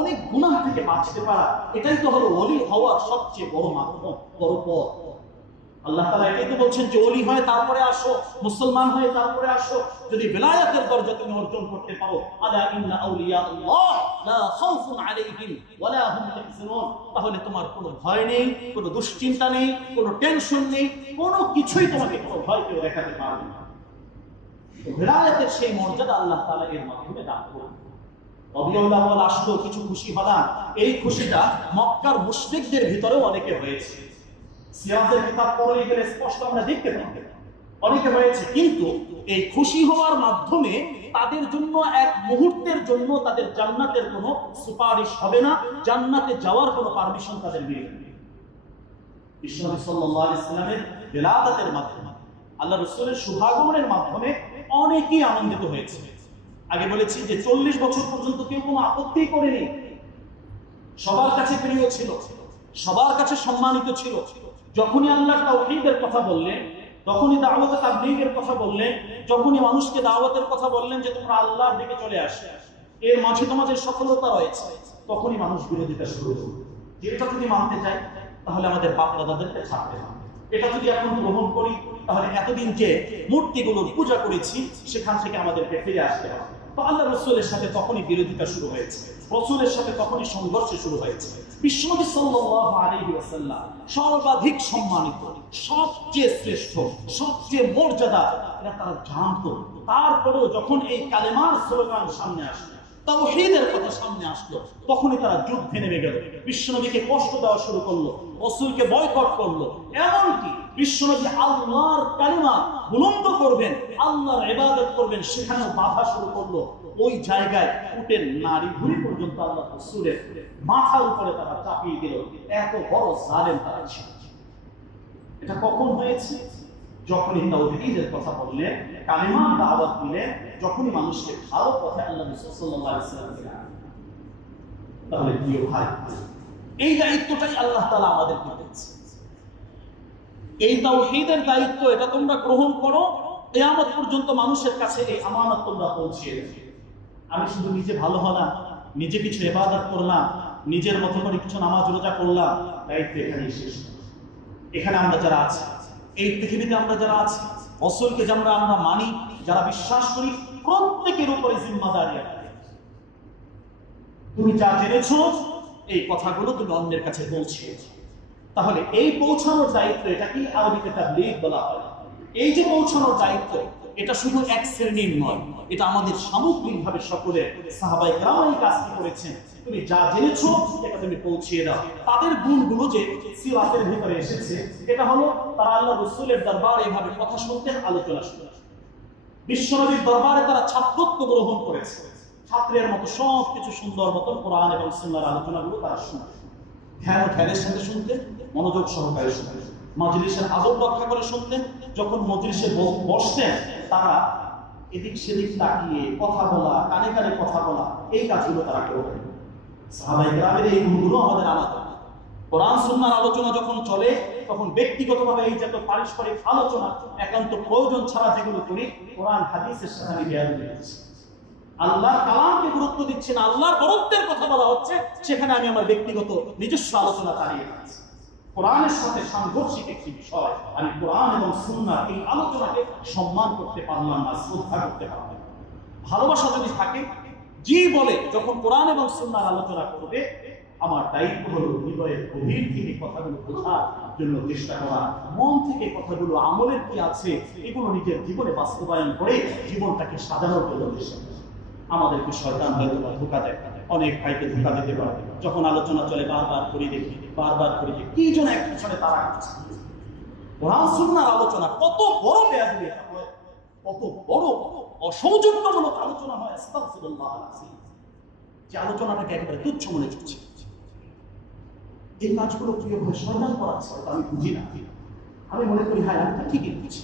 অনেক গুনাহ থেকে বাঁচতে পারা, এটাই তো হলো ওলি হওয়ার সবচেয়ে বড় মাধ্যম, বড় পথ। আল্লাহ তাআলা এটাই তো বলছেন যে ওলি হয়ে তারপরে আসো, মুসলমান হয়ে তারপরে আসো। যদি বেলায়েতের দরজা তুমি অর্জন করতে পারো, আলা ইন্না আউলিয়া আল্লাহ লা খাউফুন আলাইহিম ওয়া লা হুম ইয়াহজানুন, তাহলে তোমার কোনো ভয় নেই, কোনো দুশ্চিন্তা নেই, কোনো টেনশন নেই, কোনো কিছুই তোমাকে কোনো ভয় কেউ দেখাতে পারবে না। বেলায়েতের সেই মর্যাদা আল্লাহ তাআলা এর মাধ্যমে দান করেন। রবিউল আউয়াল আসলো, কিছু খুশি হলাম, এই খুশিটা মক্কার মুশরিকদের ভিতরেও অনেকে হয়েছে। সিরাতের কিতাব পড়ে গেলে স্পষ্ট আমরা দেখতে পাই অনেকে হয়েছে। কিন্তু এই খুশি হওয়ার মাধ্যমে তাদের জন্য এক মুহূর্তের জন্য তাদের জান্নাতের কোনো সুপারিশ হবে না, জান্নাতে যাওয়ার কোনো পারমিশন তাদের মিলবে না। বিশ্বনবী সাল্লাল্লাহু আলাইহি ওয়াসাল্লামের বেলাদাতের মাধ্যমে, আল্লাহ রাসূলের শুভাগমনের মাধ্যমে অনেকেই আনন্দিত হয়েছে। আগে বলেছি যে 40 বছর পর্যন্ত কেউ কোনো আপত্তি করেনি, সবার কাছে প্রিয় ছিল, সবার কাছে সম্মানিত ছিল। যখনই আল্লাহ তাওহীদের কথা বললেন, তখনই দাওয়াত তাবলীগের কথা বললেন, যখনই মানুষকে দাওয়াতের কথা বললেন যে তোমরা আল্লাহর দিকে চলে আসো, এর মাঝে তোমাদের সফলতা রয়েছে, তখনই মানুষ বিরোধিতা শুরু করবে যে এটা যদি মানতে চাই তাহলে আমাদের বাপ দাদাদেরকে ছাড়তে হবে, এটা যদি এখন গ্রহণ করি তাহলে এতদিন যে মূর্তিগুলোর পূজা করেছি সেখান থেকে আমাদেরকে ফিরে আসতে হবে। তো আল্লাহ রাসূলের সাথে তখনই বিরোধিতা শুরু হয়েছে, রাসূলের সাথে তখনই সংঘর্ষ শুরু হয়েছে। বিশ্বনবী সাল্লাল্লাহু আলাইহি ওয়াসাল্লাম সর্বাধিক সম্মানিত, সবচেয়ে শ্রেষ্ঠ, সবচেয়ে মর্যাদা, এটা তারা জানতো। তারপরেও যখন এই কালেমার স্লোগান সামনে আসলো, তাওহীদের কথা সামনে আসলো, তখনই তারা যুদ্ধে নেমে গেল, বিশ্বনবীকে কষ্ট দেওয়া শুরু করলো, রাসূলকে বয়কট করলো। এমনকি বিশ্বনবী আল্লাহর কালিমা বুলন্দ করবেন, আল্লাহর ইবাদত করবেন, সেখানেও বাধা শুরু করলো। ওই জায়গায় উটের নাড়ি ভুঁড়ি পর্যন্ত আল্লাহ রাসূলের মাথার উপরে তারা চাপিয়ে দিল। এত বড় জালেম তারা ছিল। এটা কখন হয়েছে? যখনই তাওহীদের কথা বললেন, কালিমার দাওয়াত দিলেন, যখনই মানুষকে ভালো পথে আল্লাহ রাসূল সাল্লাল্লাহু আলাইহি ওয়াসাল্লাম দিলেন। তাহলে প্রিয় ভাই, এই দায়িত্বটাই আল্লাহ তাআলা আমাদেরকে দিয়েছে। এই তাওহীদের দায়িত্ব, এটা তোমরা গ্রহণ করো, কিয়ামত পর্যন্ত মানুষের কাছে এই আমানত তোমরা পৌঁছিয়ে দেবে। আমি শুধু নিজে ভালো হলাম, নিজে কিছু ইবাদত করলাম, নিজের মতো করে কিছু নামাজ রোজা করলাম, দায়িত্ব এখানেই শেষ। এখানে আমরা যারা আছি, এই পৃথিবীতে আমরা যারা আছি, রাসূলকে যারা আমরা মানি, যারা বিশ্বাস করি, প্রত্যেকের উপরে জিম্মাদারি আছে। তুমি যা জেনেছো এই কথাগুলো তুমি অন্যের কাছে পৌঁছিয়েছো। তাহলে এই পৌঁছানোর দায়িত্ব, এটা কি আরবিতে তাবলীগ বলা হয়। এই যে পৌঁছানোর দায়িত্ব, এটা শুধু এক শ্রেণীর নয়, এটা আমাদের সামগ্রিকভাবে সকলে সাহাবায়ে কেরাম এই কাজটি করেছেন। তুমি যা জেনেছো এটা তুমি পৌঁছিয়ে দাও। তাদের গুণগুলো যে সিরাতের ভিতরে এসেছে, এটা হলো তারা আল্লাহ রাসূলের দরবারে এভাবে কথা শুনতেন, আলোচনা শুনতেন। বিশ্বনবীর দরবারে তারা ছাত্রত্ব গ্রহণ করেছে, ছাত্রের মতো সবকিছু সুন্দর মতো কোরআন এবং সুন্নাহর আলোচনাগুলো তারা শুনতেন, ধ্যানের সাথে শুনতেন, মনোযোগ সহকারে শুনতেন, মাজলিসের আদব রক্ষা করে শুনতেন। যখন মজলিসে বসতেন, তারা এদিক সেদিক তাকিয়ে কথা বলা, কানে কানে কথা বলা, এই কাজগুলো তারা করতেন। সাহাবায়ে কেরামের এই গুণগুলো আমাদের আলাদা। কোরআন সুন্নাহর আলোচনা যখন চলে তখন ব্যক্তিগতভাবে এই যত পারস্পরিক আলোচনা একান্ত প্রয়োজন ছাড়া যেগুলো করি, কোরআন হাদিসের সাথে আমি বেয়াদবি করছি। আল্লাহর কালামকে গুরুত্ব দিচ্ছি না, আল্লাহর বরত্বের কথা বলা হচ্ছে, সেখানে আমি আমার ব্যক্তিগত নিজস্ব আলোচনা চালিয়ে যাচ্ছি। কোরআনের সাথে সাংঘর্ষিক একটি বিষয়, আমি কোরআন এবং সুন্নাহর এই আলোচনাকে সম্মান করতে পারলাম না, শ্রদ্ধা করতে পারলাম না। ভালোবাসা যদি থাকে, জি বলে যখন কোরআন এবং সুন্নাহর আলোচনা করবে, আমার দায়িত্ব হলো হৃদয়ের গভীর থেকে কথাগুলো বোঝার জন্য চেষ্টা করা, মন থেকে কথাগুলো আমলের কি আছে এগুলো নিজের জীবনে বাস্তবায়ন করে জীবনটাকে সাজানোর জন্য চেষ্টা করা। আমাদেরকে শয়তান হয়তো ধোঁকা দেয়, অনেক ভাইকে ধোঁকা দিতে পারে। যখন আলোচনা চলে বারবার করে দেখি, কি যেন এক পিছনে তারা করছে। কোরআন সুন্নাহর আলোচনা কত বড় বেয়াদবি এটা হয়, কত বড় অসৌজন্যমূলক আলোচনা হয়, আস্তাগফিরুল্লাহ আল-আযীম, যে আলোচনাটাকে একেবারে তুচ্ছ মনে করছে। এই কাজগুলো প্রিয় ভাই শয়তান করাচ্ছে, আমি বুঝি না। আমি মনে করি হ্যাঁ আমি তো ঠিকই করছি,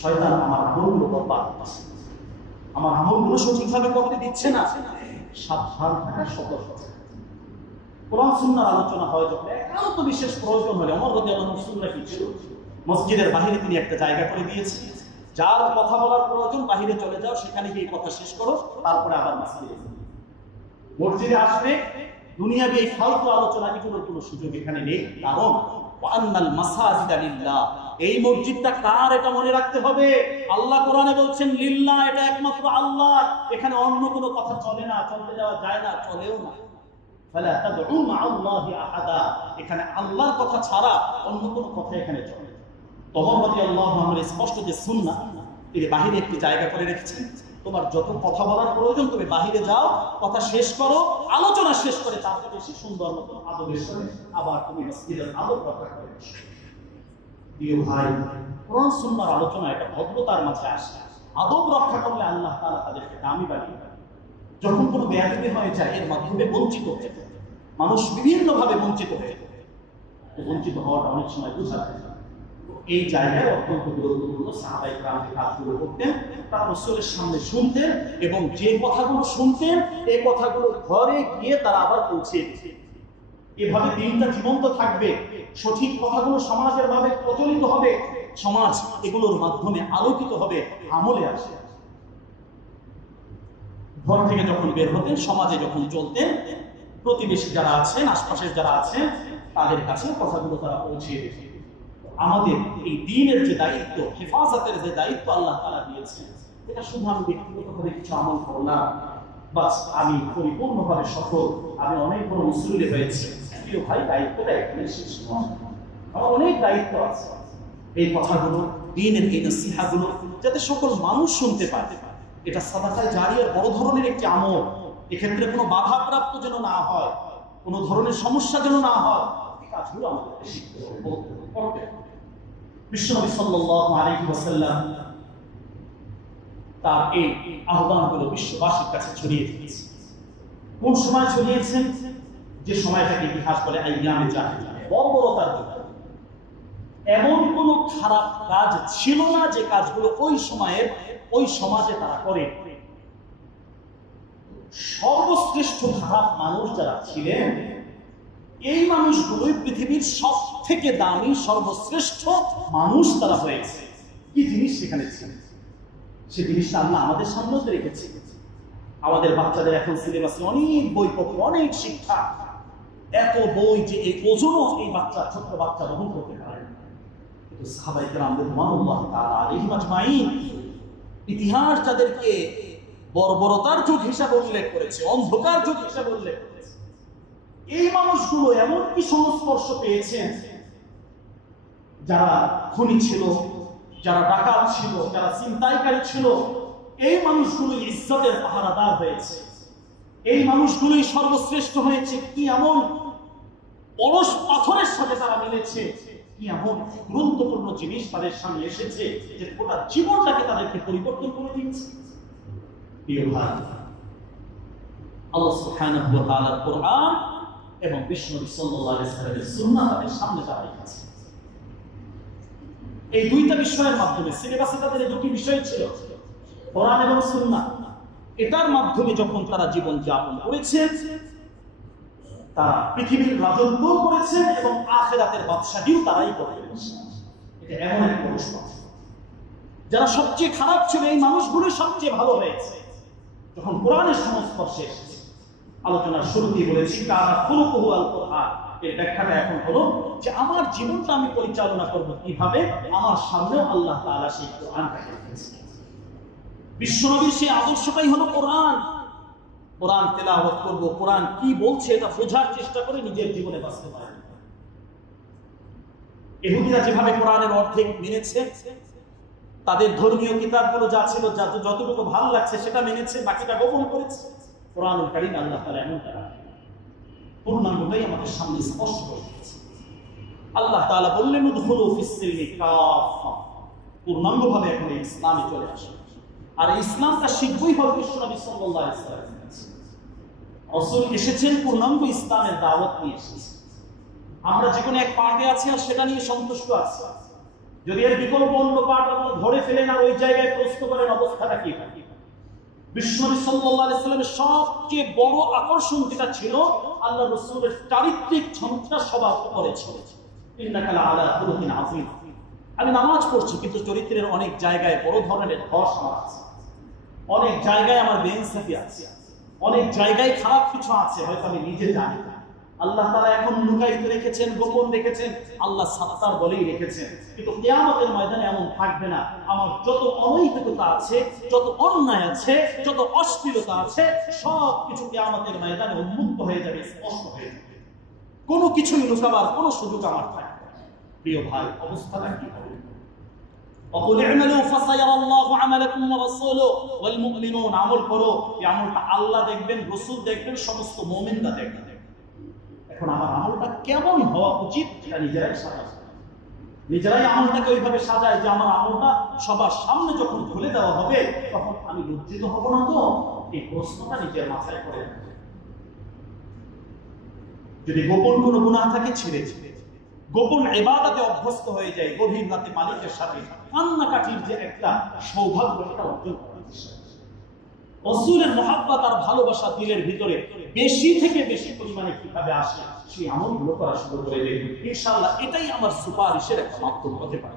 শয়তান আমার আমলগুলো বরবাদ করছে, আমার আমলগুলো সঠিকভাবে করতে দিচ্ছে না। সাবধান থাকা সতর্ক। কোরআন সুন্নাহর আলোচনা হয় যখন একান্ত বিশেষ প্রয়োজন হলে, ওমর রাদিয়াল্লাহু আনহু সুন্নাহ কি ছিল, মসজিদের বাহিরে তিনি একটা জায়গা করে দিয়েছেন, যার কথা বলার প্রয়োজন বাহিরে চলে যাও, সেখানে গিয়ে কথা শেষ করো, তারপরে আবার মসজিদে আসবে। দুনিয়াবি এই ফালতু আলোচনা এগুলোর কোনো সুযোগ এখানে নেই। কারণ ওয়ান্নাল মাসাজিদা লিল্লাহ, এই মসজিদটা কার এটা মনে রাখতে হবে। আল্লাহ কোরআনে বলছেন লিল্লাহ, এটা একমাত্র আল্লাহ, এখানে অন্য কোনো কথা চলে না, চলতে যাওয়া যায় না, চলেও না। ফালা তাদউ মা'আল্লাহি আহাদা, এখানে আল্লাহর কথা ছাড়া অন্য কোনো কথা এখানে চলে না। ওমর রাদিয়াল্লাহু আনহু স্পষ্ট যে সুন্নাহ, তিনি বাহিরে একটি জায়গা করে রেখেছেন, তোমার যত কথা বলার প্রয়োজন তুমি বাহিরে যাও, কথা শেষ করো, আলোচনা শেষ করে তারপরে এসে সুন্দর মতো আদবের সাথে আবার তুমি মসজিদের আদব রক্ষা করে। প্রিয় ভাই, কোরআন সুন্নাহর আলোচনা এটা ভদ্রতার মাঝে আসে, আদব রক্ষা করলে আল্লাহ তাআলা তাদেরকে দামি বানিয়ে দেন। যখন কোনো বেয়াদবি হয়ে যায়, এর মাধ্যমে বঞ্চিত হয়ে যায় মানুষ, বিভিন্নভাবে বঞ্চিত হয়ে যায়। বঞ্চিত হওয়াটা অনেক সময় বোঝা যায়। এই জায়গায় অত্যন্ত গুরুত্বপূর্ণ, সাহাবায়ে কেরাম যে কাজগুলো করতেন তারা রাসূলের সামনে শুনতেন, এবং যে কথাগুলো শুনতেন এই কথাগুলো ঘরে গিয়ে তারা আবার পৌঁছে দিতেন। এভাবে দিনটা জীবন্ত থাকবে, সঠিক কথাগুলো সমাজের ভাবে প্রচলিত হবে, সমাজ এগুলোর মাধ্যমে আলোকিত হবে, আমলে আসে। ঘর থেকে যখন বের হতেন, সমাজে যখন চলতেন, প্রতিবেশী যারা আছেন, আশপাশের যারা আছেন, তাদের কাছে কথাগুলো তারা পৌঁছে দিতেন। আমাদের এই দ্বীনের যে দায়িত্ব, হেফাজতের যে দায়িত্ব আল্লাহ তাআলা দিয়েছেন, এটা শুধু আমি ব্যক্তিগতভাবে কিছু আমল করলাম বাস আমি পরিপূর্ণভাবে সফল, আমি অনেক বড় মুসল্লি হয়েছি। প্রিয় ভাই, দায়িত্বটা এখানে শেষ নয়, আমার অনেক দায়িত্ব আছে। এই কথাগুলো, দ্বীনের এই নসিহাগুলো যাতে সকল মানুষ শুনতে পারে, এটা সাদাকায়ে জারিয়ার বড় ধরনের একটি আমল। এক্ষেত্রে কোনো বাধাপ্রাপ্ত যেন না হয়, কোনো ধরনের সমস্যা যেন না হয়, এই কাজগুলো আমাদের শিখতে হবে। বিশ্বনবী সাল্লাল্লাহু আলাইহি ওয়াসাল্লাম তার এই আহ্বানগুলো বিশ্ববাসীর কাছে ছড়িয়ে দিয়েছেন। কোন সময় ছড়িয়েছেন? যে সময়টাকে ইতিহাস বলে আইয়ামে জাহিলিয়া, বর্বরতার যুগ। এমন কোন খারাপ কাজ ছিল না যে কাজগুলো ওই সময়ের ওই সমাজে তারা করে। সর্বশ্রেষ্ঠ খারাপ মানুষ যারা ছিলেন, এই মানুষগুলোই পৃথিবীর সব থেকে দামি সর্বশ্রেষ্ঠ মানুষ তারা হয়েছে। কি জিনিস সেখানে ছিল, সে জিনিসটা আল্লাহ আমাদের সামনে রেখেছে। আমাদের বাচ্চাদের এখন সিলেবাসে অনেক বইপত্র, অনেক শিক্ষা, এত বই যে এই ওজনও এই বাচ্চা, ছোট্ট বাচ্চা বহন করতে পারে। কিন্তু সাহাবায়ে কেরাম রাদিয়াল্লাহু তাআলা আলাইহিম আজমাইন, ইতিহাস যাদেরকে বর্বরতার যুগ হিসাবে উল্লেখ করেছে, অন্ধকার যুগ হিসাবে উল্লেখ করেছে, এই মানুষগুলো এমন কি সংস্পর্শ পেয়েছেন, যারা খুনি ছিল, যারা ডাকাত ছিল, যারা ছিনতাইকারী ছিল, এই মানুষগুলো ইজ্জতের পাহারাদার হয়েছে। এই মানুষগুলোই সর্বশ্রেষ্ঠ হয়েছে। কি এমন অলস পাথরের সাথে তারা মিলেছে, কি এমন গুরুত্বপূর্ণ জিনিস তাদের সামনে এসেছে যে গোটা জীবনটাকে তাদেরকে পরিবর্তন করে দিয়েছে। প্রিয় ভাই, আল্লাহ সুবহানাহু ওয়া তাআলার কোরআন এবং বিশ্বনবী সাল্লাল্লাহু আলাইহি ওয়াসাল্লামের সুন্নাহ তাদের সামনে দাঁড়িয়ে আছে। এই দুইটা বিষয়ের মাধ্যমে, সিলেবাসে তাদের দুটি বিষয় ছিল, কোরআন এবং সুন্নাহ। এটার মাধ্যমে যখন তারা জীবন যাপন করেছে, তারা পৃথিবীর রাজত্ব করেছেন এবং আখিরাতের বাদশাহীও তারাই করবে। এটা এমন এক প্রশ্ন, যারা সবচেয়ে খারাপ ছিল এই মানুষগুলো সবচেয়ে ভালো হয়েছে যখন কোরআনের সংস্পর্শে এসেছে। আলোচনার শুরুতেই বলেছি কারা খুলুকুহু আল কোরআন, এর ব্যাখ্যাটা এখন হলো যে আমার জীবনটা আমি পরিচালনা করব কিভাবে, আমার সামনেও আল্লাহ তাআলা সেই কোরআনটাকে রেখেছেন। বিশ্বনবীর সেই আদর্শটাই হলো কোরআন। কোরআন তেলাওয়াত করব, কোরআন কি বলছে এটা বোঝার চেষ্টা করে নিজের জীবনে বাস্তবায়ন। ইহুদিরা যেভাবে কোরআনের অর্ধেক মেনেছে, তাদের ধর্মীয় কিতাবগুলো যা ছিল, যতটুকু ভালো লাগছে সেটা মেনেছে, বাকিটা গোপন করেছে। কোরআনুল কারীম আল্লাহ তাআলা এমনটা পূর্ণাঙ্গভাবে আমাদের সামনে স্পষ্ট করে দিয়েছে। আল্লাহ তাআলা বললেন উদখুলু ফিস সিলমি কাফা, পূর্ণাঙ্গভাবে এখন ইসলামে চলে আসে। আর ইসলামটা শিখবই হবে বিশ্বনবী সাল্লাল্লাহু আলাইহি ওয়াসাল্লাম। রাসূল এসেছেন পূর্ণাঙ্গ ইসলামের দাওয়াত নিয়ে এসেছেন। আমরা যে কোনো এক পার্টে আছি আর সেটা নিয়ে সন্তুষ্ট আছি। যদি এর বিকল্প অন্য পার্ট আমরা ধরে ফেলেন আর ওই জায়গায় প্রশ্ন করেন, অবস্থাটা কি হবে? বিশ্বনবী সাল্লাল্লাহু আলাইহি ওয়াসাল্লামের সবচেয়ে বড় আকর্ষণ যেটা ছিল, আল্লাহ রাসূলের চারিত্রিক ক্ষমতা সবার উপরে ছিল। ইন্নাকা লাআলা খুলুকিন আযীম। আমি নামাজ পড়ছি কিন্তু চরিত্রের অনেক জায়গায় বড় ধরনের ধস আছে, অনেক জায়গায় আমার বেইনসাফি আছে, অনেক জায়গায় খারাপ কিছু আছে, হয়তো আমি নিজে জানি না। আল্লাহ তাআলা এখন লুকায়িত রেখেছেন, গোপন রেখেছেন, আল্লাহ সাত্তার বলেই রেখেছেন। কিন্তু কিয়ামতের ময়দানে এমন থাকবে না। আমার যত অনৈতিকতা আছে, যত অন্যায় আছে, যত অশ্লীলতা আছে, সব কিছু কিয়ামতের ময়দানে উন্মুক্ত হয়ে যাবে, স্পষ্ট হয়ে যাবে। কোনো কিছুই লুকাবার কোনো সুযোগ আমার থাকবে না। প্রিয় ভাই, অবস্থাটা কি হবে? وقل اعملوا فسيرى الله عملكم ورسوله والمؤمنون। আমল করো, এই আমলটা আল্লাহ দেখবেন, রাসূল দেখবেন, সমস্ত মুমিনরা দেখবেন। এখন আমার আমলটা কেমন হওয়া উচিত সেটা নিজেরাই সাজাবো। নিজেরাই আমলটাকে ওইভাবে সাজায় যে আমার আমলটা সবার সামনে যখন খুলে দেওয়া হবে তখন আমি লজ্জিত হব না তো? এই প্রশ্নটা নিজের মাথায় করে রাখবো। যদি গোপন কোনো গুনাহ থাকে ছেড়ে ছেড়ে গোপন ইবাদতে অভ্যস্ত হয়ে যায়, গভীর রাতে মালিকের সাথে কান্নাকাটির যে একটা সৌভাগ্য এটা অর্জন করার চেষ্টা। রাসূলের মহব্বত আর ভালোবাসা দিলের ভিতরে বেশি থেকে বেশি পরিমাণে কিভাবে আসে সেই আমলগুলো করা শুরু করে দেব। ইনশাআল্লাহ এটাই আমার সুপারিশের একটা মাধ্যম হতে পারে।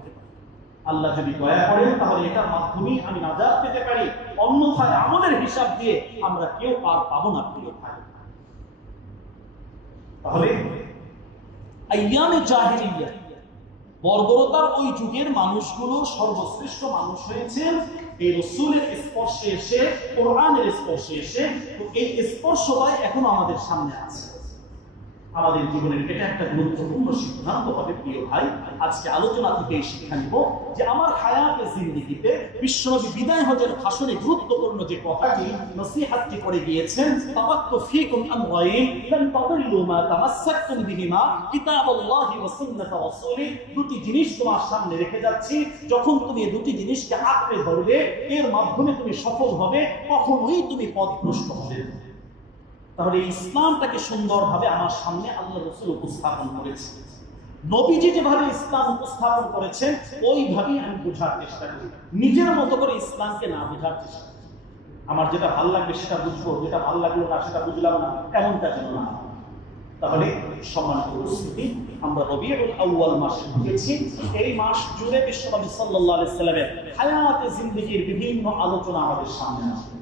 আল্লাহ যদি দয়া করেন তাহলে এটার মাধ্যমেই আমি নাজাত পেতে পারি, অন্যথায় আমলের হিসাব দিয়ে আমরা কেউ পার পাবো না। প্রিয় ভাই, তাহলে আইয়ামে জাহিলিয়া, বর্বরতার ওই যুগের মানুষগুলো সর্বশ্রেষ্ঠ মানুষ হয়েছেন এই রাসূলের স্পর্শে এসে, কোরআনের স্পর্শে এসে। তো এই স্পর্শটাই এখন আমাদের সামনে আছে। আমাদের জীবনের এটা একটা গুরুত্বপূর্ণ সিদ্ধান্ত হবে। প্রিয় ভাই, আজকে আলোচনা থেকে এই শিক্ষা নিব যে আমার হায়াতে জিন্দেগিতে বিশ্বনবী বিদায় হজের ভাষণে গুরুত্বপূর্ণ যে কথাটি নসিহতটি করে গিয়েছেন, তাওয়াক্কু ফীকুম আমরাইন লান তাদিল্লু মা তামাসসাকতুম বিহিমা কিতাবুল্লাহি ওয়া সুন্নাত রাসূলি। দুটি জিনিস তোমার সামনে রেখে যাচ্ছি, যখন তুমি এই দুটি জিনিসকে আঁকড়ে ধরবে এর মাধ্যমে তুমি সফল হবে, কখনোই তুমি পথভ্রষ্ট হবে না। তাহলে ইসলামটাকে সুন্দরভাবে আমার সামনে আল্লাহ রাসূল উপস্থাপন করেছেন। নবীজি যেভাবে ইসলাম উপস্থাপন করেছেন ওইভাবেই আমি বোঝার চেষ্টা করি, নিজের মতো করে ইসলামকে না বোঝার চেষ্টা করি। আমার যেটা ভালো লাগবে সেটা বুঝবো, যেটা ভালো লাগলো না সেটা বুঝলাম না, এমনটা যেন না। তাহলে সম্মানিত উপস্থিতি, আমরা রবিউল আউয়াল মাসে ঢুকেছি। এই মাস জুড়ে বিশ্বনবী সাল্লাল্লাহু আলাইহি সাল্লামের হায়াতে জিন্দেগির বিভিন্ন আলোচনা আমাদের সামনে আসে,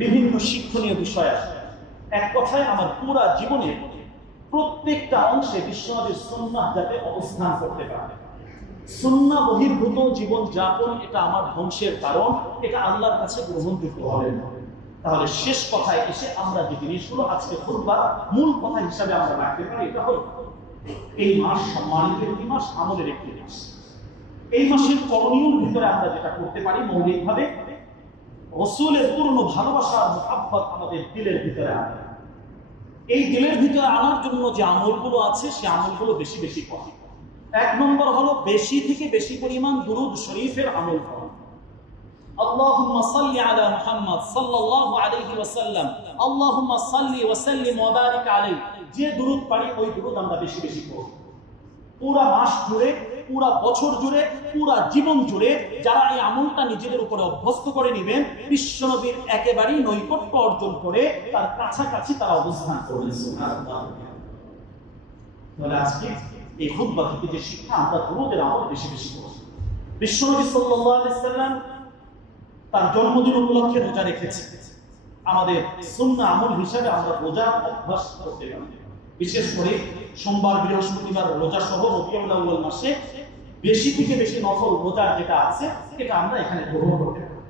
বিভিন্ন শিক্ষণীয় বিষয় আসে। এক কথায় আমার পুরা জীবনের প্রত্যেকটা অংশে বিশ্বনবীর সুন্নাহ যাতে অবস্থান করতে পারে। সুন্নাহ বহির্ভূত জীবন যাপন এটা আমার ধ্বংসের কারণ, এটা আল্লাহর কাছে গ্রহণযোগ্য হবে না। তাহলে শেষ কথায় এসে আমরা যে জিনিসগুলো আজকে খুতবার মূল কথা হিসাবে আমরা রাখতে পারি, এটা হলো এই মাস সম্মানিত একটি মাস, আমলের একটি মাস। এই মাসের করণীয় ভিতরে আমরা যেটা করতে পারি, মৌলিকভাবে রাসূলের পূর্ণ ভালোবাসা আর মুহাব্বত আমাদের দিলের ভিতরে আনে। এই দিলের ভিতরে আনার জন্য যে আমলগুলো আছে সে আমলগুলো বেশি বেশি করা। এক নম্বর হলো বেশি থেকে বেশি পরিমাণ দুরূদ শরীফের আমল করা। আল্লাহুম্মা সাল্লি আলা মুহাম্মদ সাল্লাল্লাহু আলাইহি ওয়াসাল্লাম, আল্লাহুম্মা সাল্লি ওয়া সাল্লিম ওয়া বারিক আলাইহি। যে দুরূদ পারি ওই দুরূদ আমরা বেশি বেশি পড়ি। পুরা মাস জুড়ে, পুরা বছর জুড়ে, পুরা জীবন জুড়ে যারা এই আমলটা নিজেদের উপরে অভ্যস্ত করে নেবেন, বিশ্বনবীর একেবারেই নৈকট্য অর্জন করে তার কাছাকাছি তারা অবস্থান করবেন। সুবহানাল্লাহ। তাহলে আজকে এই খুতবা থেকে যে শিক্ষা আমরা দরুদের আমল বেশি বেশি করব। বিশ্বনবী সাল্লাল্লাহু আলাইহি ওয়াসাল্লাম তার জন্মদিন উপলক্ষে রোজা রেখেছে। আমাদের সুন্নাহ আমল হিসেবে আমরা রোজা অভ্যাস করতে পারি। বিশেষ করে সোমবার, বৃহস্পতিবার রোজা সহ রবিউল আউয়াল মাসে বেশি থেকে বেশি নফল রোজা যেটা আছে এটা আমরা এখানে গ্রহণ করতে পারি।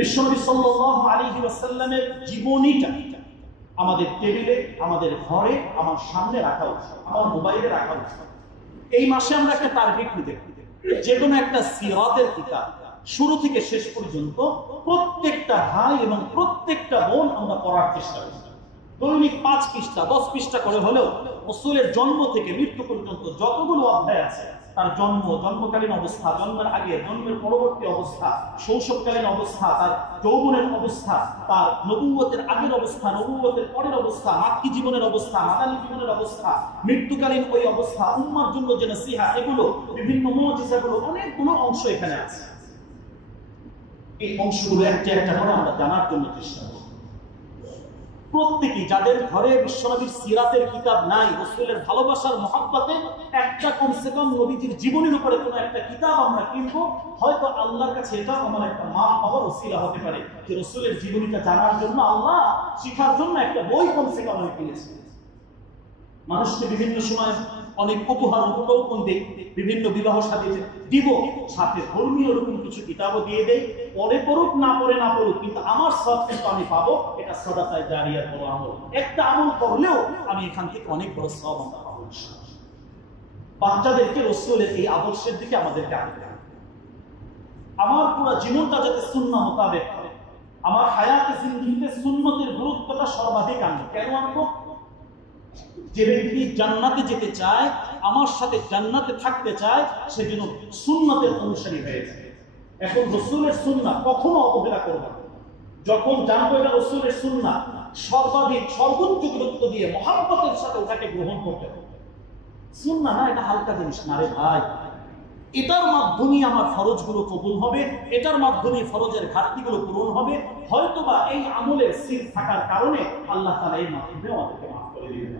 বিশ্বনবী সাল্লাল্লাহু আলাইহি ওয়াসাল্লামের জীবনীটা আমাদের টেবিলে, আমাদের ঘরে, আমার সামনে রাখা উচিত, আমার মোবাইলে রাখা উচিত। এই মাসে আমরা একটা টার্গেট নিতে পারি, যে কোনো একটা সিরাতের কিতাব শুরু থেকে শেষ পর্যন্ত প্রত্যেকটা ভাই এবং প্রত্যেকটা বোন আমরা পড়ার চেষ্টা করি। দৈনিক 5 পৃষ্ঠা 10 পৃষ্ঠা করে হলেও রাসূলের জন্ম থেকে মৃত্যু পর্যন্ত যতগুলো অধ্যায় আছে, তার জন্মকালীন অবস্থা, জন্মের আগে, জন্মের পরবর্তী অবস্থা, শৈশবকালীন অবস্থা, তার যৌবনের অবস্থা, তার নবুয়তের আগের অবস্থা, নবুয়তের পরের অবস্থা, মাক্কি জীবনের অবস্থা, মাদানী জীবনের অবস্থা, মৃত্যুকালীন ওই অবস্থা, উম্মার জন্য যে নসিহা, এগুলো বিভিন্ন মুজিজাগুলো, অনেকগুলো অংশ এখানে আছে। এই অংশগুলো একটা একটা করে আমরা জানার জন্য চেষ্টা করি। প্রত্যেকেই যাদের ঘরে বিশ্বনবীর সিরাতের কিতাব নাই, রাসূলের ভালোবাসার মহব্বতে একটা কমসে কম নবীজির জীবনের উপরে কোনো একটা কিতাব আমরা কিনবো, হয়তো আল্লাহর কাছে এটা আমার একটা মাফ পাওয়ার ওসিলা হতে পারে যে রাসূলের জীবনীটা জানার জন্য, আল্লাহ শিখার জন্য একটা বই কমসে কম আমি কিনেছি। মানুষকে বিভিন্ন সময় অনেক উপহার উপলক্ষণ দেই, বিভিন্ন বিবাহ সাথীতে দিব, সাথে ধর্মীয় রকম কিছু কিতাবও দিয়ে দেই, পরে পড়ুক না পড়ুক, কিন্তু আমার সব কিন্তু আমি পাবো। এটা সাদাকায়ে জারিয়ার বড় আমল। একটা আমল করলেও আমি এখান থেকে অনেক বড় সওয়াব আমরা পাবো। বাচ্চাদেরকে রাসূলের এই আদর্শের দিকে আমাদেরকে আনতে হবে। আমার পুরো জীবনটা যাতে সুন্নাহ মোতাবেক হয়, আমার হায়াতে জিন্দেগিতে সুন্নতের গুরুত্বটা সর্বাধিক আনবো। কেন আনবো? যে ব্যক্তি জান্নাতে যেতে চায়, আমার সাথে জান্নাতে থাকতে চায়, সে যেন সুন্নতের অনুসারী হয়ে যায়। এখন রাসূলের সুন্নাহ কখনো অবহেলা করব না। যখন জানবো এটা রাসূলের সুন্নাহ, সর্বোচ্চ গুরুত্ব দিয়ে মহব্বতের সাথে ওটাকে গ্রহণ করতে হবে। সুন্নাহ না এটা হালকা জিনিস না রে ভাই। এটার মাধ্যমে আমার ফরজগুলো কবুল হবে, এটার মাধ্যমে ফরজের ঘাটতিগুলো পূরণ হবে। হয়তোবা এই আমলের সিল থাকার কারণে আল্লাহ তাআলা এই মাধ্যমে আমাদেরকে মাফ করে দিবেন।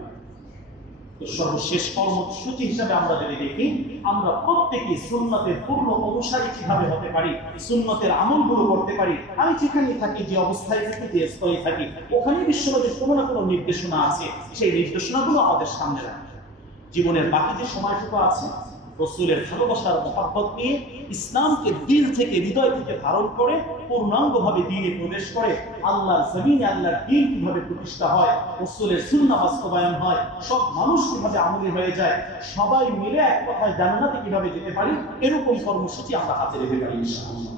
তো সর্বশেষ কর্মসূচি হিসাবে আমরা যদি দেখি, আমরা প্রত্যেকেই সুন্নতের পূর্ণ অনুসারী কিভাবে হতে পারি, সুন্নতের আমলগুলো করতে পারি। আমি যেখানে থাকি, যে অবস্থায় থাকি, যে স্তরে থাকি, ওখানে বিশ্বনবীর কোনো না কোনো নির্দেশনা আছে। সেই নির্দেশনাগুলো আমাদের সামনে রাখি। জীবনের বাকি যে সময়টুকু আছে, রাসূলের ভালোবাসার মহব্বত নিয়ে ইসলামকে দিল থেকে, হৃদয় থেকে ধারণ করে পূর্ণাঙ্গভাবে দ্বীনে প্রবেশ করে আল্লাহর জমিনে আল্লাহর দ্বীন কিভাবে প্রতিষ্ঠা হয়, রাসূলের সুন্নাহ বাস্তবায়ন হয়, সব মানুষ কিভাবে আমলী হয়ে যায়, সবাই মিলে এক কথায় জান্নাতে কিভাবে যেতে পারি, এরকম কর্মসূচি আমরা হাতে রেখে পারি ইনশাআল্লাহ।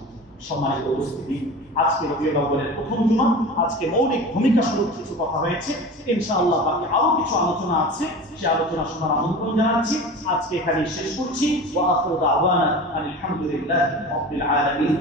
সম্মানিত উপস্থিতি, আজকে রবিউল আউয়ালের প্রথম জুমা, আজকে মৌলিক ভূমিকা স্বরূপ কিছু কথা হয়েছে। ইনশাআল্লাহ বাকি আরো কিছু আলোচনা আছে, সেই আলোচনা শোনার আমন্ত্রণ জানাচ্ছি। আজকে এখানে শেষ করছি। ওয়া আখিরু দাওয়ানা আলহামদুলিল্লাহি রাব্বিল আলামিন।